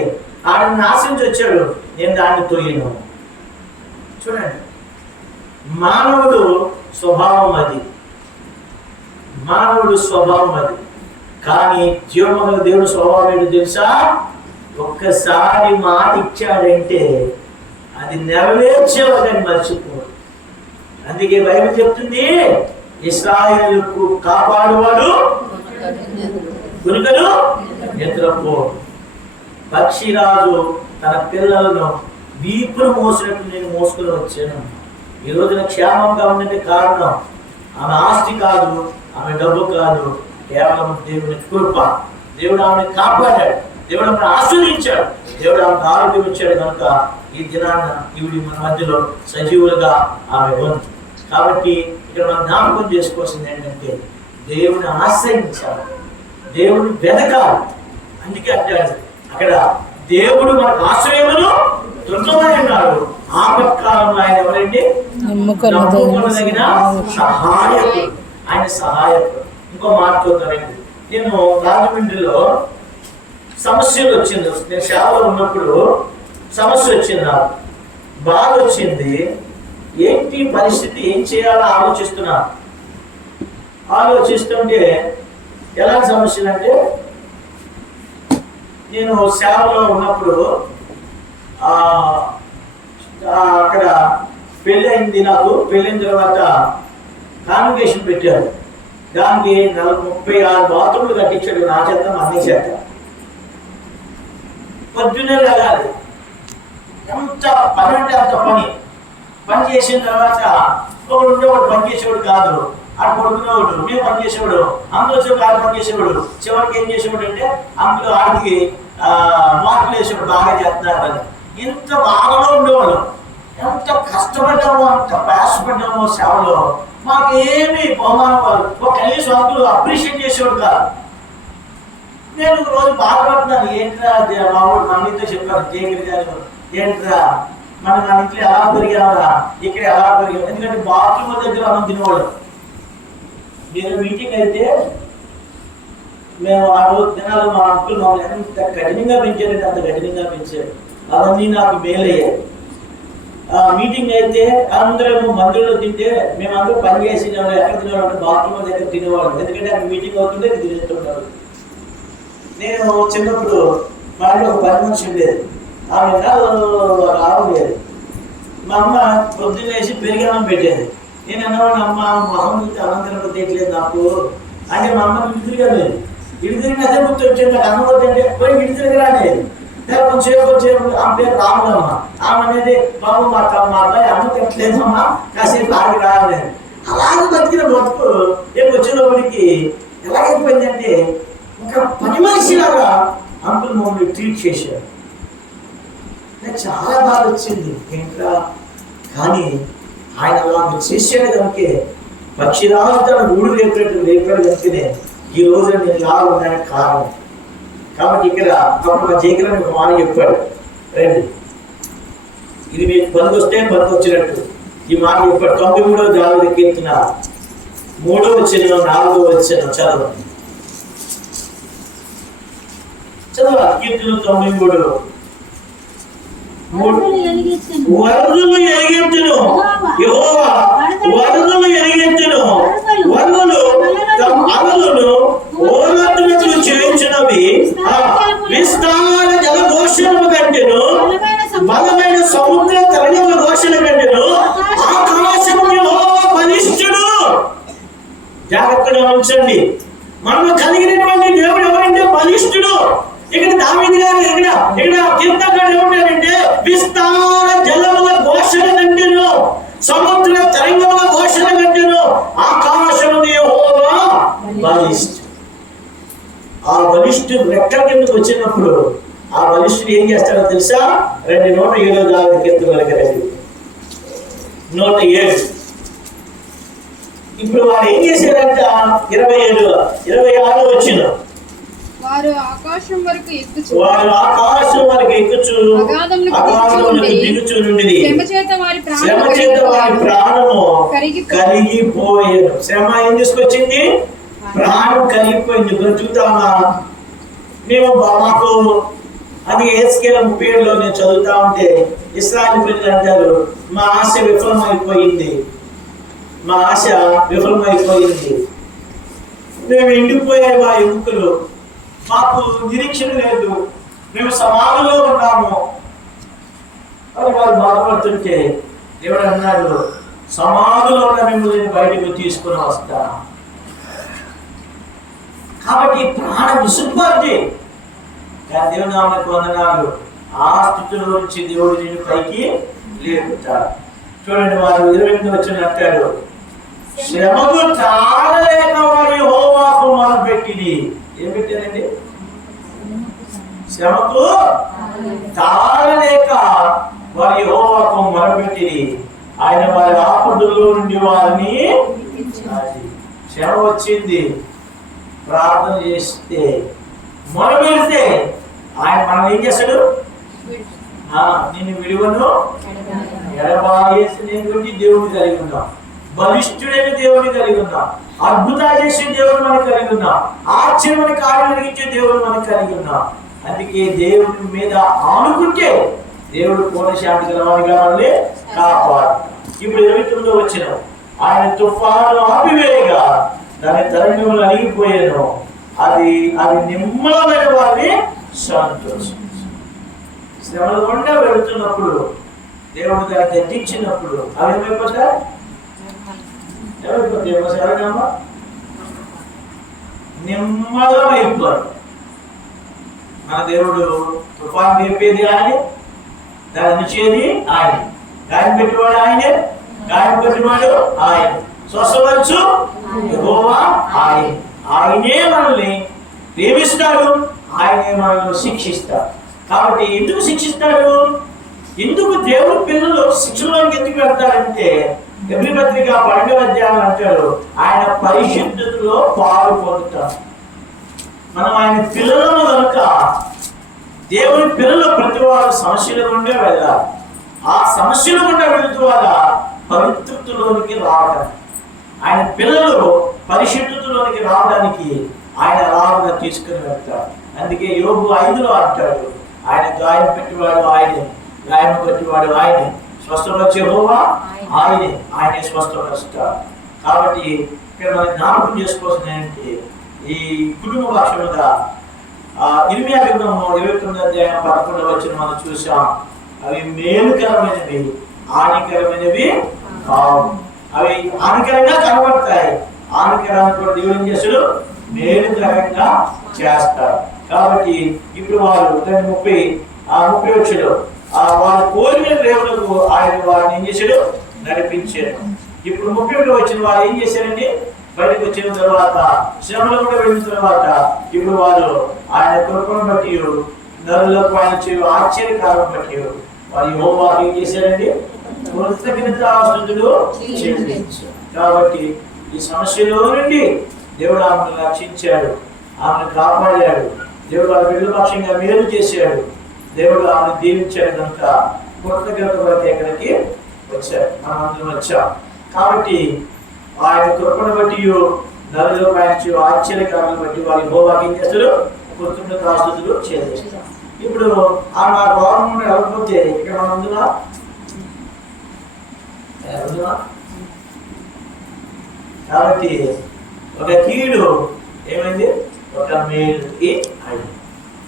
ఆడిని ఆశించి వచ్చాడు, నేను దాన్ని తొయ్యను. చూడండి, మానవుడు స్వభావం అది, మానవుడు స్వభావం అది. కానీ జీవముగల దేవుడు స్వభావం ఏంటో తెలుసా? ఒక్కసారి మాట ఇచ్చాడంటే అది నెరవేర్చేవాడని మర్చిపోడు. అందుకే బైబిల్ చెప్తుంది, ఇశ్రాయేలుకు కాపాడువాడు గురుకను నిద్రపోడు. పక్షిరాజు తన పిల్లలను వీపును మోసినట్టు నేను మోసుకుని వచ్చాను. ఈ రోజున క్షేమంగా ఉండే కారణం ఆమె ఆస్తి కాదు, ఆమె డబ్బు కాదు, కేవలం దేవుని కృప. దేవుడు ఆమెను కాపాడాడు, దేవుడు ఆమెను ఆశ్రయించాడు, దేవుడు ఆమెకు ఆరోగ్యం ఇచ్చాడు. కనుక ఈ దినాన ఈవిడి మన మధ్యలో సజీవులుగా ఆమె ఉంది. కాబట్టి ఇక్కడ మనం జ్ఞాపకం చేసుకోవాల్సింది ఏంటంటే దేవుని ఆశ్రయించాలి, దేవుని వెతకాలి. అందుకే అంటాడు అక్కడ, దేవుడు మనకు ఆశ్రయమును దుర్గమన్నాడు, ఆపత్కాలంలో ఆయన ఎవరండి? నమ్ముకొనదగిన సహాయకుడు, ఆయన సహాయకుడు. ఇంకో మాట చూద్దామండి. నేను రాజమండ్రిలో సమస్యలు వచ్చింది, నేను సేవలో ఉన్నప్పుడు సమస్య వచ్చింది, నాకు బాధ వచ్చింది. ఏంటి పరిస్థితి, ఏం చేయాలో ఆలోచిస్తుంటే ఎలాంటి సమస్యలు అంటే, నేను సేవలో ఉన్నప్పుడు అక్కడ పెళ్ళి అయింది నాకు. పెళ్ళైన తర్వాత కాన్వకేషన్ పెట్టారు, దానికి 36 బాత్రూమ్లు కట్టించాడు నా చేత, అన్ని చేత. పొద్దున్నే వెళ్ళాలి, ఎంత పని అంటే అంత పని చేసిన తర్వాత ఒకడు ఉండేవాడు, పని చేసేవాడు కాదు, ఆడు పడుకునేవాడు, మేము పని చేసేవాడు, అందులో వచ్చేవాడు ఆడు పని చేసేవాడు. చివరికి ఏం చేసేవాడు అంటే అందులో ఆడికి మార్కులు వేసేవాడు, బాగా చేస్తున్నారని. ఇంత బాధలో ఉండేవాడు. ఎంత కష్టపడ్డామో, అంత ప్రయాసపడ్డామో సేవలో. మాకు ఏమి బహుమానం, ఒక కనీసం అందులో అప్రిషియేట్ చేసేవాడు కాదు. నేను రోజు బాధపడుతున్నాను, ఏంట్రా మా వాడు మనతో చెప్పారు, జయగిరి గారు, ఏంట్రా మన ఇంట్లో ఎలా పెరిగామరా, ఇక్కడ ఎలా పెరిగాం. ఎందుకంటే బాత్రూమ్ దగ్గర అన్నం తినేవాడు. నేను మీటింగ్ అయితే మేము ఆ రోజు దినాలు మా అంకుల్ మమ్మల్ని ఎంత కఠినంగా పెంచారంటే అంత కఠినంగా పెంచారు. అవన్నీ నాకు మేలయ్యాయి. మీటింగ్ అయితే అందరూ మందిరంలో తింటే మేమందరూ పని చేసి ఎక్కడ తినేవాడు, బాత్రూమ్ దగ్గర తినేవాడు. ఎందుకంటే అక్కడ మీటింగ్ అవుతుంటే తినేస్తుంటారు. నేను చిన్నప్పుడు మా ఇంట్లో ఒక 10 మనిషి ఉండేది, ఆమె రావలేదు. మా అమ్మ పొద్దున్న వేసి పెరిగామని పెట్టేది. నేను అన్నవాడిని, అమ్మ మొహం నుంచి అనంతరం తీయట్లేదు నాకు అంటే, మా అమ్మ ఇడిదిరిగా లేదు. ఇడిదిరిగి అదే గుర్తు వచ్చేది నాకు. అన్నం వద్దంటే పోయి ఇడిదిరిగిరా అనేది. కొంచెం ఆమె పేరు రాములమ్మ. ఆమె అనేది, బాబు మా అబ్బాయి అన్నం తిట్టలేదమ్మా, కాసేపు ఆగి రాలేదు. అలాగే బతికిన బతుకు రేపు వచ్చేటప్పటికి ఎలాగైపోయిందంటే ఒక పని మనిషిలాగా అంకుల్ మమ్మల్ని ట్రీట్ చేశారు. నాకు చాలా బాధ వచ్చింది ఏంట్రా. కానీ ఆయన అలా చేసాడు కనుకే, పక్షిరాజు తన గూడు రేపాడు కనుకనే ఈ రోజు నేను ఇలా ఉండడానికి కారణం. కాబట్టి ఇక్కడ అప్పుడు మా జయకరణ ఒక మాట చెప్పాడు, రండి ఇది మీకు బంధు వస్తే బంధు వచ్చినట్టు ఈ మాట చెప్పాడు. 93వ దావీదు కీర్తన 3వ వచనం 4వ వచనం చదవండి. కీర్తన 93 వరదలు ఎరిగించును. యెహోవా వరదలు ఎరిగించును. వరదలు తమ అలలను ఓలట్టునట్లు చేయించినవి. విస్తార జలఘోషణము కంటెను, బలమైన సముద్ర తరంగముల ఘోషణ కంటెను. ఆకాశము యెహోవా బలిష్ఠుడు. జాగ్రత్తగా ఉంచండి. మనము కలిగినటువంటి దేవుడు ఎవరంటే బలిష్ఠుడు. ఇక్కడ దావీదు గారు ఇక్కడ కీర్తనకారుడు ఏమంటాడంటే విస్తార జలముల ఘోషణ కంటెను, సముద్ర తరంగముల ఘోషణ కంటెను. ఆకాశము యెహోవా బలిష్ఠుడు. ఆ బలిష్ఠుడు రెక్కల కిందకు వచ్చినప్పుడు ఆ బలిష్ఠుడు ఏం చేస్తాడో తెలుసా? 107 దావీదు కీర్తనలకు రండి. 107. ఇప్పుడు వారు ఏం చేశారంట? 26 వచ్చిన వారు ఆకాశం వరకు ఎక్కుచు, అగాధములకు దిగుచు నుండి శ్రమ చేత వారి ప్రాణము కరిగిపోయేను. శ్రమ ఏం తీసుకొచ్చింది? ప్రాణం కరిగిపోయింది. బ్రతుకుతామా మేము? మాకు అది ఏస్కేల 37లో నేను చదువుతా ఉంటే ఇశ్రాయేలు ప్రజలు అంటారు, మా ఆశ విఫలమైపోయింది, మా ఆశ విఫలమైపోయింది, మేము ఎండిపోయాయి మా ఎముకలు, మాకు నిరీక్షణ లేదు, మేము సమాధిలో ఉన్నాము అని వారు బాధపడుతుంటే దేవుడు అన్నాడు, సమాధిలో ఉన్న మిమ్మల్ని బయటకు తీసుకుని వస్తా. కాబట్టి ప్రాణ విసుగుబాటు. దేవుని నామమునకు వందనాలు. ఆ స్థితిలో నుంచి దేవుడు నేను పైకి లేపుతాడు. చూడండి, వారు 28 వచ్చిన అంటాడు, శ్రమకు తాళలేక వారి యెహోవాకు మొరపెట్టిరి. ఏం పెట్టారండి? శ్రమకు తాళలేక వారి యెహోవాకు మొరపెట్టిరి, ఆయన వారి ఆపదల్లో నుండి వారిని. శ్రమ వచ్చింది, ప్రార్థన చేస్తే మొరపెడితే ఆయన మనం ఏం చేస్తాడు? నిన్ను విలువను ఎడబాయేసినటువంటి దేవుడిని కలిగి ఉన్నాం, బలిష్ఠుడైన దేవుడిని కలిగి ఉన్నాం, అద్భుతాలు చేసే దేవుడు మనకు కలిగి ఉన్నాం, ఆశ్చర్యమైన కార్యం కలిగించే దేవుడు మనకు కలిగి ఉన్నాం. అందుకే దేవుడి మీద ఆనుకుంటే దేవుడు పూర్ణశాంతి గలవాడిగా మనల్ని కాపాడు. ఇప్పుడు 29 వచ్చిన ఆయన తుఫాను ఆపివేయగా దాని తరంగములు అణిగిపోయాను, అది నిమ్మలమైన వారిని సంతోషం. శ్రమల గుండా వెళుతున్నప్పుడు దేవుడు దాన్ని తగ్గించినప్పుడు అవి ఏమైపోతాయి? సరేనమ్మా, నిమ్మలమైపోతారు. మన దేవుడు తుఫాను వేపేది ఆయన, దాన్ని నిలిచేది ఆయన, గాయం పెట్టేవాడు ఆయనే, గాయం పెట్టినవాడు ఆయన, స్వస్థపరచు యెహోవా ఆయన. ఆయనే మనల్ని ప్రేమిస్తాడు, ఆయనే మనల్ని శిక్షిస్తాడు. కాబట్టి ఎందుకు శిక్షిస్తాడు? ఎందుకు దేవుడి పిల్లలు శిక్షలోకి ఎందుకు వెళ్తారంటే ఎబ్రీ పత్రిక 12వ అధ్యాయం అంటాడు, ఆయన పరిశుద్ధతలో పాలు పొందుతారు. మనం ఆయన పిల్లలను కనుక దేవుని పిల్లలు ప్రతి వారు సమస్యల గుండా వెళ్ళాలి. ఆ సమస్యల గుండా వెళుతూ వాళ్ళ పవిత్రతలోనికి రావడం, ఆయన పిల్లలు పరిశుద్ధతలోనికి రావడానికి ఆయన రావుగా తీసుకుని వెళ్తాడు. అందుకే యోబు 5లో అంటాడు, ఆయన గాయం పెట్టేవాడు ఆయనే, గాయం పెట్టేవాడు ఆయనే, స్వస్థపరిచే యెహోవా ఆయనే, ఆయనే స్వస్థపరుస్తాడు. కాబట్టి ఇక్కడ మనం జ్ఞాపకం చేసుకోవాల్సింది ఏంటంటే ఈ కుటుంబ పక్షముగా ఇర్మియా గ్రంథము 29వ అధ్యాయం 11వ వచనం మనం చూసాం. అవి మేలుకరమైనవి, హానికరమైనవి కావు. అవి హానికరంగా కనబడతాయి, హానికరాన్ని కూడా దేవుడు ఏం చేస్తాడు? మేలుకరంగా చేస్తాడు. కాబట్టి ఇప్పుడు వారు 30 వచ్చాడు, వారు కోరిన దేవులకు ఆయన వారిని ఏం చేశాడు? నడిపించాడు. ఇప్పుడు 31 వచ్చిన వారు ఏం చేశారండి? బయటకు వచ్చిన తర్వాత శ్రమలో కూడా వెళ్ళిన తర్వాత ఇప్పుడు వారు ఆయన కృపను బట్టి, నరులకు ఆయన చేయు ఆశ్చర్యకారం బట్టి వారు యెహోవాకు ఏం చేశారండి? కృతజ్ఞతాస్తుతులు చెల్లించారు. కాబట్టి ఈ సమస్యలో నుండి దేవుడు ఆమెను రక్షించాడు, ఆమెను కాపాడాడు, దేవుడు ఆ బిడ్డల పక్షంగా మేలు చేశాడు, దేవుడు ఆమెను దీవించాడు. కనుక కృతజ్ఞత బట్టి ఎక్కడికి వచ్చాడు, మనం అందరం వచ్చాం. కాబట్టి ఆయన కృపను బట్టి, నరులకు ఆయన ఆశ్చర్యకాలను బట్టి వారి యెహోవాకు ఏం చేస్తారు? కృతజ్ఞతాస్తుతులు చెల్లిస్తారు. ఇప్పుడు ఆ నా గవర్నమెంట్ వెళ్ళకపోతే ఇక్కడ మనం ఉందా? కాబట్టి ఒక కీడు ఏమైంది? ఒక మేలుకి అయింది.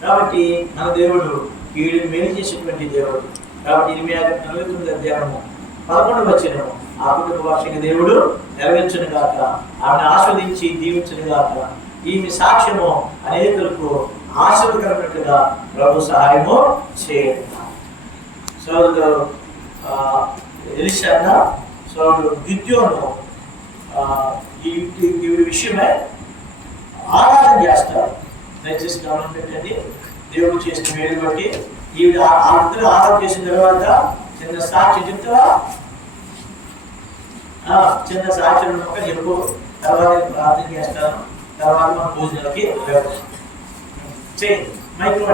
కాబట్టి మన దేవుడు కీడుని మేలు చేసేటువంటి దేవుడు. కాబట్టి 49 అధ్యాయము 11 వచనము ఆ కుటుంబ వార్షిక దేవుడు నెరవేర్చును గాక, ఆమెను ఆస్వాదించి దీవించును గాక. ఈమె సాక్ష్యము అనేకులకు ఆశీర్వదకరమైనట్టుగా ప్రభు సహాయము చేయండి. సోదరుడు ఎలీషా సోదరుడు గిద్యోను ఈ విషయమై ఆరాధన చేస్తారు. దయచేసి గమనం పెట్టండి. దేవుడు చేసిన మేలు బట్టి ఈవిడ అందరూ ఆరాధన చేసిన తర్వాత చిన్న సాక్షి చెప్తావా? చిన్న సాక్షి చెప్పు, తర్వాత ప్రార్థన చేస్తాను, తర్వాత మన భోజనాలకి చేయండి. మైక్రో